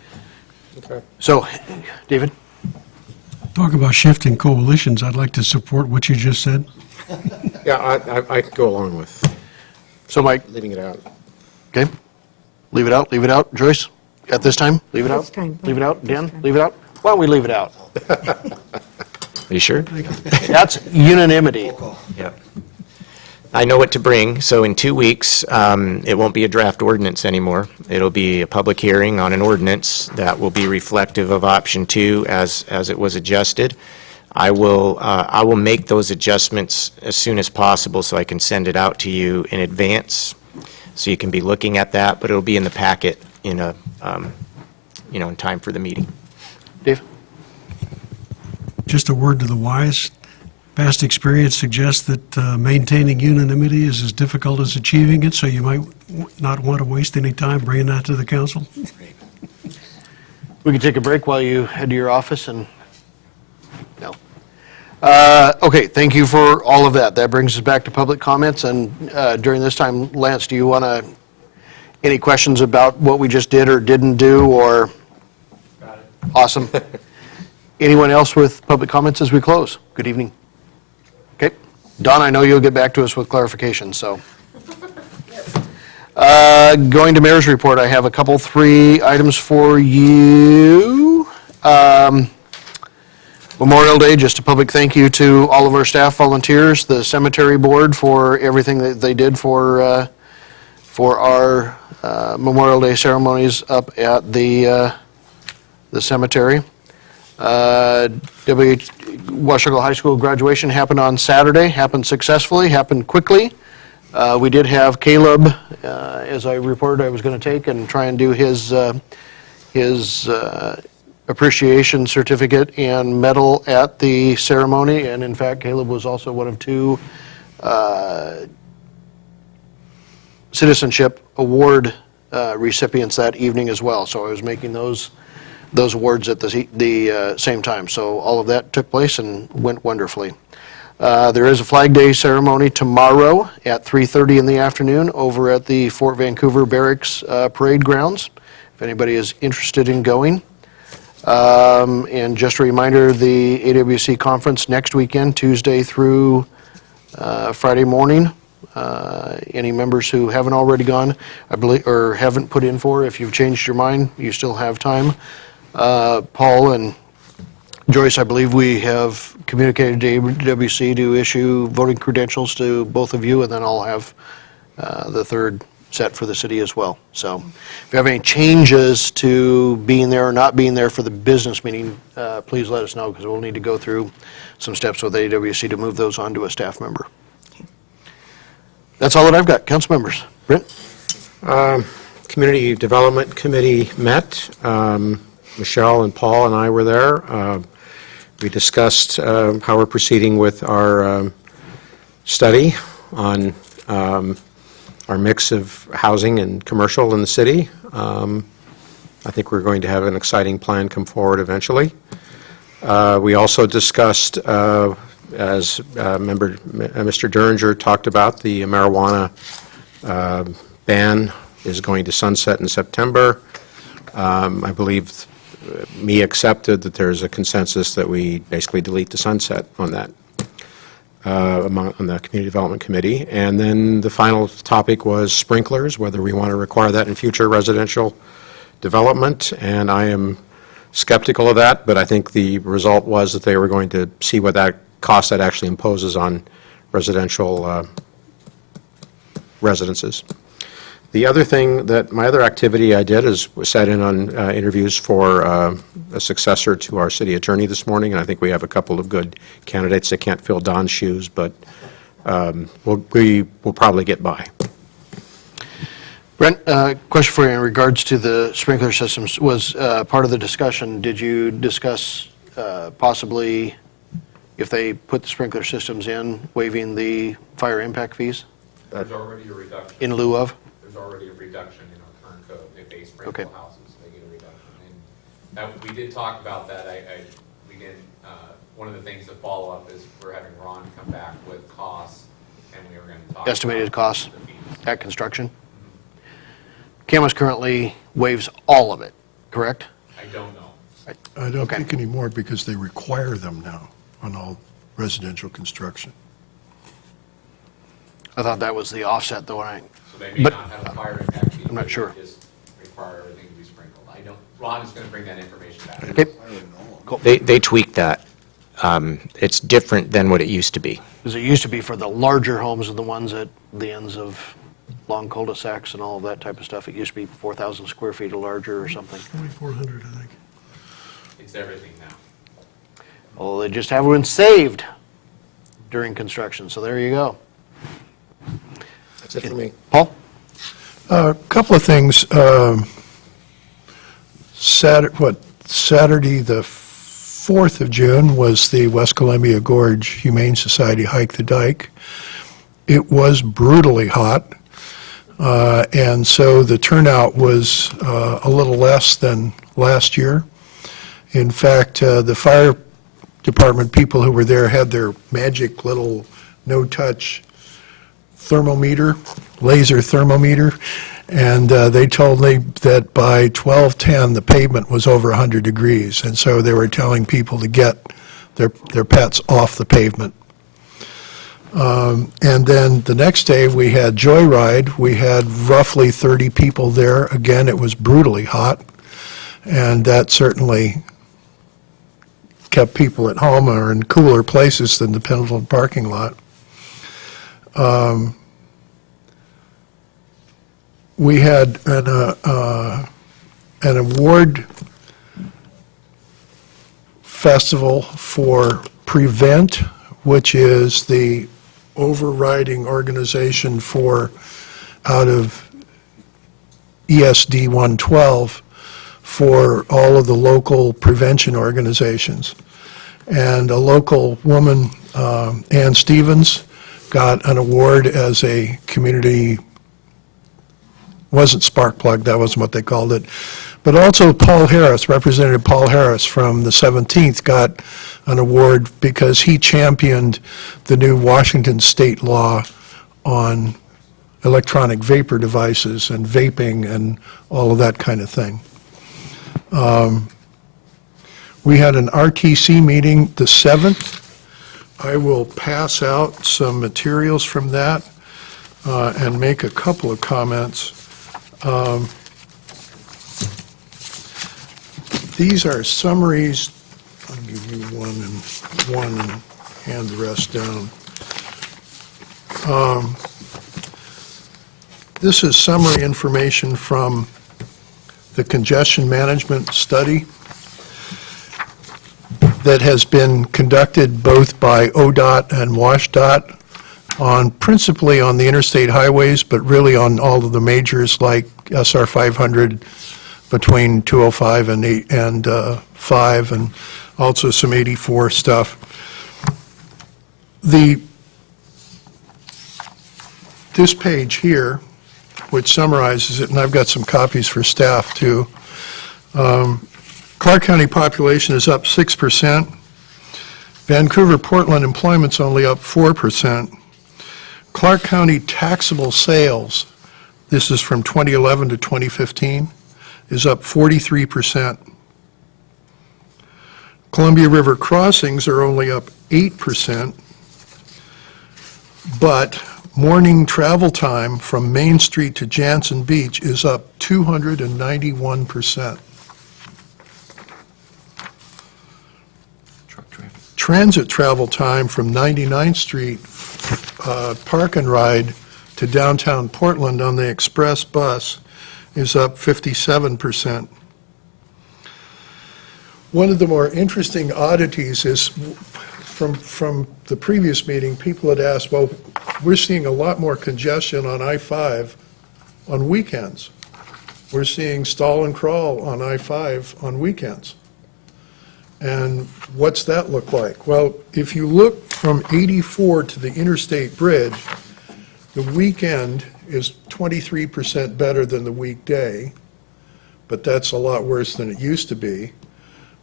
So, David? Talk about shifting coalitions, I'd like to support what you just said. Yeah, I could go along with So, Mike, leaving it out. okay? Leave it out, leave it out. Joyce, at this time, leave it out? This time. Leave it out. Dan, leave it out? Why don't we leave it out? Are you sure? That's unanimity. Yep. I know what to bring, so in 2 weeks, it won't be a draft ordinance anymore. It'll be a public hearing on an ordinance that will be reflective of option 2 as it was adjusted. I will make those adjustments as soon as possible so I can send it out to you in advance, so you can be looking at that, but it'll be in the packet in in time for the meeting. Dave? Just a word to the wise. Past experience suggests that maintaining unanimity is as difficult as achieving it, so you might not want to waste any time bringing that to the council. We can take a break while you head to your office and, no. Okay, thank you for all of that. That brings us back to public comments, and during this time, Lance, do you want to, any questions about what we just did or didn't do, or? Got it. Awesome. Anyone else with public comments as we close? Good evening. Okay. Don, I know you'll get back to us with clarification, so. Going to Mayor's Report, I have a couple, 3 items for you. Memorial Day, just a public thank you to all of our staff volunteers, the cemetery board for everything that they did for our Memorial Day ceremonies up at the cemetery. Washougal High School graduation happened on Saturday, happened successfully, happened quickly. We did have Caleb, as I reported I was going to take and try and do his appreciation certificate and medal at the ceremony, and in fact, Caleb was also one of 2 citizenship award recipients that evening as well, so I was making those awards at the same time. So all of that took place and went wonderfully. There is a Flag Day ceremony tomorrow at 3:30 in the afternoon over at the Fort Vancouver Barracks Parade Grounds, if anybody is interested in going. And just a reminder, the AWC conference next weekend, Tuesday through Friday morning. Any members who haven't already gone, I believe, or haven't put in for, if you've changed your mind, you still have time. Paul and Joyce, I believe we have communicated to AWC to issue voting credentials to both of you, and then I'll have the third set for the city as well. So if you have any changes to being there or not being there for the business meeting, please let us know, because we'll need to go through some steps with AWC to move those on to a staff member. That's all that I've got. Council members. Brent? Community Development Committee met. Michelle and Paul and I were there. We discussed how we're proceeding with our study on our mix of housing and commercial in the city. I think we're going to have an exciting plan come forward eventually. We also discussed, as Mr. Derringer talked about, the marijuana ban is going to sunset in September. I believe me accepted that there's a consensus that we basically delete the sunset on that, on the Community Development Committee. And then the final topic was sprinklers, whether we want to require that in future residential development. And I am skeptical of that, but I think the result was that they were going to see what that cost that actually imposes on residential residences. The other thing my other activity I did is sat in on interviews for a successor to our city attorney this morning, and I think we have a couple of good candidates that can't fill Don's shoes, but we will probably get by. Brent, question for you in regards to the sprinkler systems. Was part of the discussion, did you discuss possibly, if they put the sprinkler systems in, waiving the fire impact fees There's already a reduction. in lieu of? There's already a reduction in our current code. If they sprinkle Okay. houses, they get a reduction. And we did talk about that. We didn't, one of the things to follow up is we're having Ron come back with costs, and we were going to talk. Estimated about costs the fees. at construction? Camas currently waives all of it, correct? I don't know. I don't Okay. think anymore because they require them now on all residential construction. I thought that was the offset, though, when I, So they may But- not have a fire impact fee. I'm not but sure. they Just require everything to be sprinkled. Ron is going to bring that information back. okay. They tweaked that. It's different than what it used to be. Because it used to be for the larger homes and the ones at the ends of long cul-de-sacs and all of that type of stuff. It used to be 4,000 square feet or larger or something. 4,400, I think. It's everything now. Well, they just haven't saved during construction, so there you go. That's it for me. Paul? A couple of things. Saturday, the 4th of June, was the West Columbia Gorge Humane Society Hike the Dike. It was brutally hot, and so the turnout was a little less than last year. In fact, the fire department people who were there had their magic little no-touch thermometer, laser thermometer, and they told me that by 12:10, the pavement was over 100 degrees, and so they were telling people to get their pets off the pavement. And then the next day, we had Joyride. We had roughly 30 people there. Again, it was brutally hot, and that certainly kept people at home or in cooler places than the Pendleton parking lot. We had an award festival for Prevent, which is the overriding organization out of ESD 112 for all of the local prevention organizations. And a local woman, Ann Stevens, got an award as a community, wasn't spark plug, that wasn't what they called it, but also Paul Harris, Representative Paul Harris from the 17th, got an award because he championed the new Washington state law on electronic vapor devices and vaping and all of that kind of thing. We had an RTC meeting the 7th. I will pass out some materials from that and make a couple of comments. These are summaries. I'll give you one and hand the rest down. This is summary information from the congestion management study that has been conducted both by ODOT and WashDOT principally on the interstate highways, but really on all of the majors like SR 500 between 205 and 5, and also some 84 stuff. This page here, which summarizes it, and I've got some copies for staff too. Clark County population is up 6%. Vancouver-Portland employment's only up 4%. Clark County taxable sales, this is from 2011 to 2015, is up 43%. Columbia River crossings are only up 8%, but morning travel time from Main Street to Jansen Beach is up 291%. Transit travel time from 99th Street Park and Ride to downtown Portland on the express bus is up 57%. One of the more interesting oddities is from the previous meeting, people had asked, well, we're seeing a lot more congestion on I-5 on weekends. We're seeing stall and crawl on I-5 on weekends. And what's that look like? Well, if you look from 84 to the Interstate Bridge, the weekend is 23% better than the weekday, but that's a lot worse than it used to be.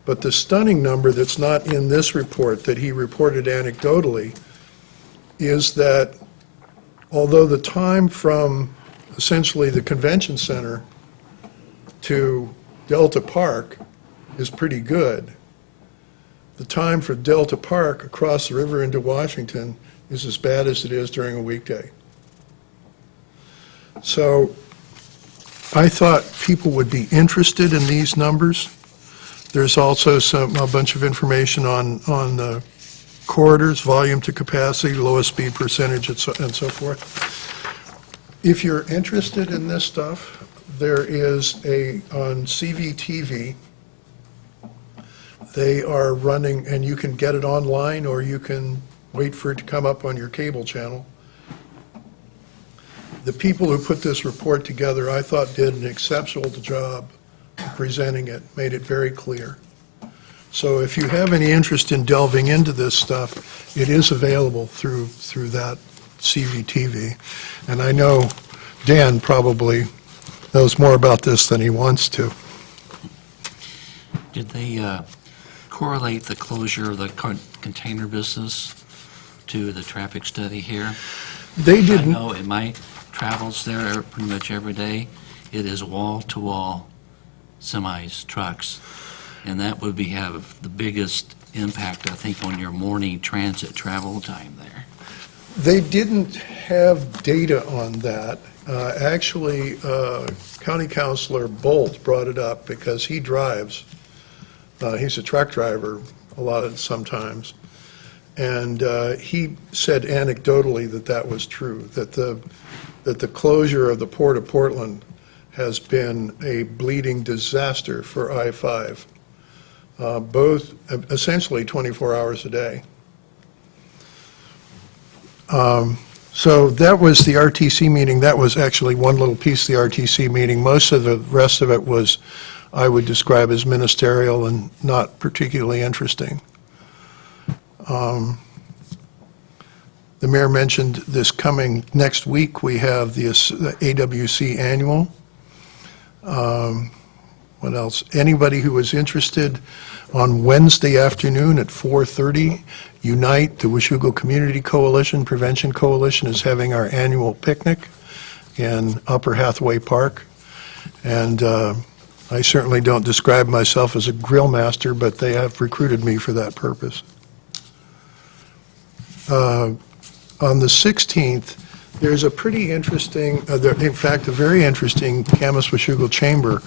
But the stunning number that's not in this report that he reported anecdotally is that although the time from essentially the convention center to Delta Park is pretty good, the time for Delta Park across the river into Washington is as bad as it is during a weekday. So I thought people would be interested in these numbers. There's also a bunch of information on the corridors, volume to capacity, lowest speed percentage, and so forth. If you're interested in this stuff, there is on CVTV, they are running, and you can get it online or you can wait for it to come up on your cable channel. The people who put this report together, I thought, did an exceptional job of presenting it, made it very clear. So if you have any interest in delving into this stuff, it is available through that CVTV. And I know Dan probably knows more about this than he wants to. Did they correlate the closure of the container business to the traffic study here? They didn't. I know in my travels there pretty much every day, it is wall-to-wall semis, trucks, and that would have the biggest impact, I think, on your morning transit travel time there. They didn't have data on that. Actually, County Councilor Bolt brought it up because he drives. He's a truck driver sometimes. And he said anecdotally that was true, that the closure of the Port of Portland has been a bleeding disaster for I-5, both essentially 24 hours a day. So that was the RTC meeting. That was actually one little piece of the RTC meeting. Most of the rest of it was, I would describe as ministerial and not particularly interesting. The mayor mentioned this coming next week, we have the AWC annual. What else? Anybody who is interested, on Wednesday afternoon at 4:30, Unite, the Washougal Community Coalition, Prevention Coalition, is having our annual picnic in Upper Hathaway Park. And I certainly don't describe myself as a grill master, but they have recruited me for that purpose. On the 16th, there's a pretty interesting, in fact, a very interesting Camas Washougal Chamber.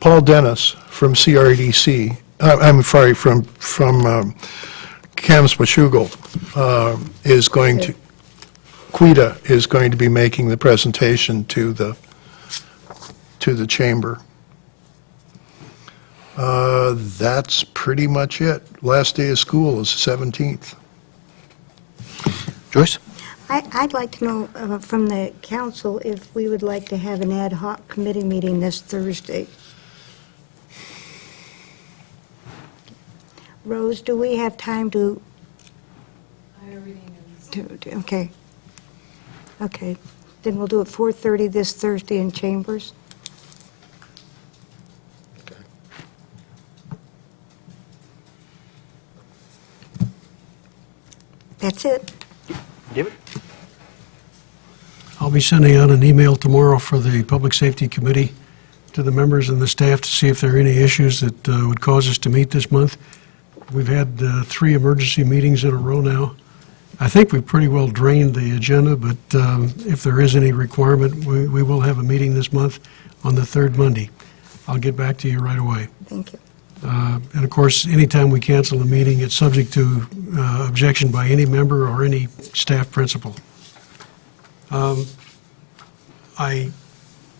Paul Dennis from CRDC, I'm sorry, from Camas Washougal is going to, Quita is going to be making the presentation to the chamber. That's pretty much it. Last day of school is the 17th. Joyce? I'd like to know from the council if we would like to have an ad hoc committee meeting this Thursday. Rose, do we have time to? Okay. Okay. Then we'll do it 4:30 this Thursday in Chambers. That's it. David? I'll be sending out an email tomorrow for the Public Safety Committee to the members and the staff to see if there are any issues that would cause us to meet this month. We've had 3 emergency meetings in a row now. I think we've pretty well drained the agenda, but if there is any requirement, we will have a meeting this month on the 3rd Monday. I'll get back to you right away. Thank you. And of course, anytime we cancel a meeting, it's subject to objection by any member or any staff principal.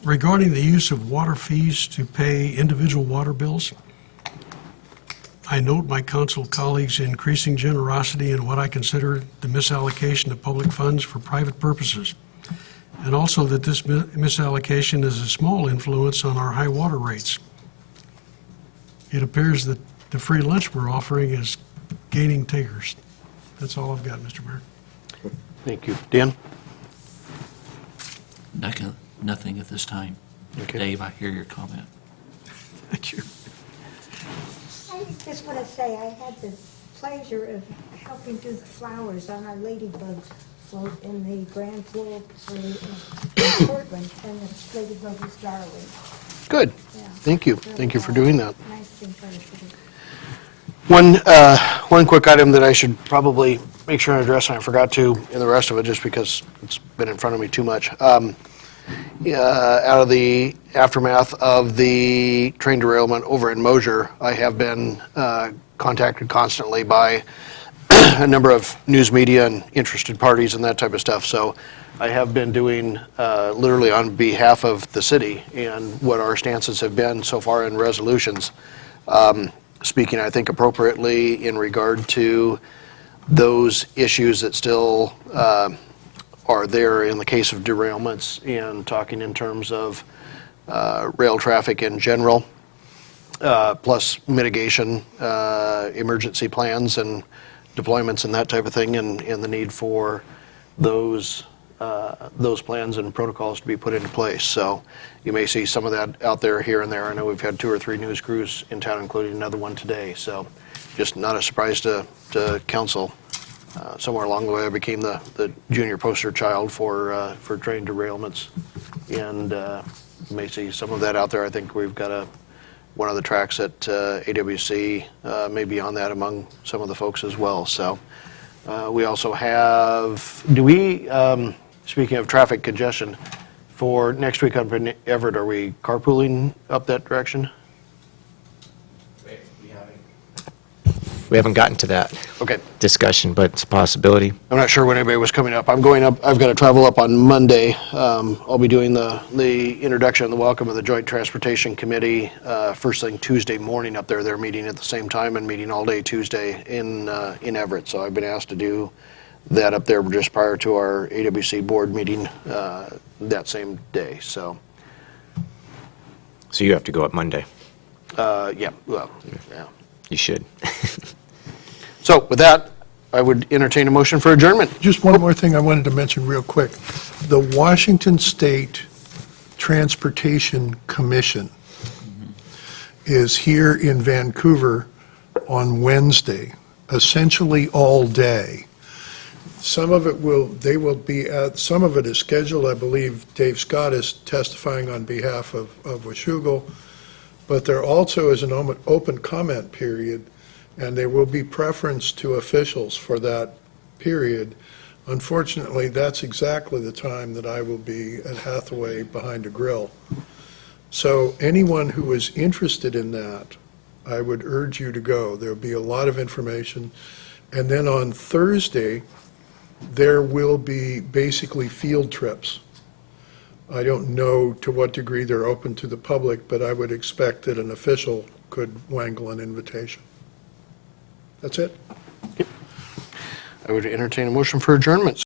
Regarding the use of water fees to pay individual water bills, I note my council colleagues' increasing generosity in what I consider the misallocation of public funds for private purposes, and also that this misallocation is a small influence on our high water rates. It appears that the free lunch we're offering is gaining takers. That's all I've got, Mr. Mayor. Thank you. Dan? Nothing at this time. Okay. Dave, I hear your comment. Thank you. I just want to say, I had the pleasure of helping do the flowers on our ladybug float in the Grand Floral Parade in Portland, and the ladybug was darling. Good. Yeah. Thank you. Thank you for doing that. Nice thing for us to do. One quick item that I should probably make sure and address, and I forgot to in the rest of it just because it's been in front of me too much. Out of the aftermath of the train derailment over in Mosier, I have been contacted constantly by a number of news media and interested parties and that type of stuff. So I have been doing literally on behalf of the city and what our stances have been so far in resolutions. Speaking, I think, appropriately in regard to those issues that still are there in the case of derailments, and talking in terms of rail traffic in general, plus mitigation, emergency plans and deployments and that type of thing, and the need for those plans and protocols to be put into place. So you may see some of that out there here and there. I know we've had 2 or 3 news crews in town, including another one today. So just not a surprise to council. Somewhere along the way, I became the junior poster child for train derailments. And you may see some of that out there. I think we've got one of the tracks at AWC, maybe on that among some of the folks as well. So we also have, speaking of traffic congestion, for next week up in Everett, are we carpooling up that direction? We haven't gotten to that Okay. discussion, but it's a possibility. I'm not sure when anybody was coming up. I'm going up, I've got to travel up on Monday. I'll be doing the introduction and the welcome of the Joint Transportation Committee first thing Tuesday morning up there. They're meeting at the same time and meeting all day Tuesday in Everett. So I've been asked to do that up there just prior to our AWC board meeting that same day. So So you have to go up Monday. yeah. You should. So with that, I would entertain a motion for adjournment. Just one more thing I wanted to mention real quick. The Washington State Transportation Commission is here in Vancouver on Wednesday, essentially all day. Some of it some of it is scheduled. I believe Dave Scott is testifying on behalf of Washougal, but there also is an open comment period, and there will be preference to officials for that period. Unfortunately, that's exactly the time that I will be at Hathaway behind a grill. So anyone who is interested in that, I would urge you to go. There'll be a lot of information. And then on Thursday, there will be basically field trips. I don't know to what degree they're open to the public, but I would expect that an official could wangle an invitation. That's it. I would entertain a motion for adjournment.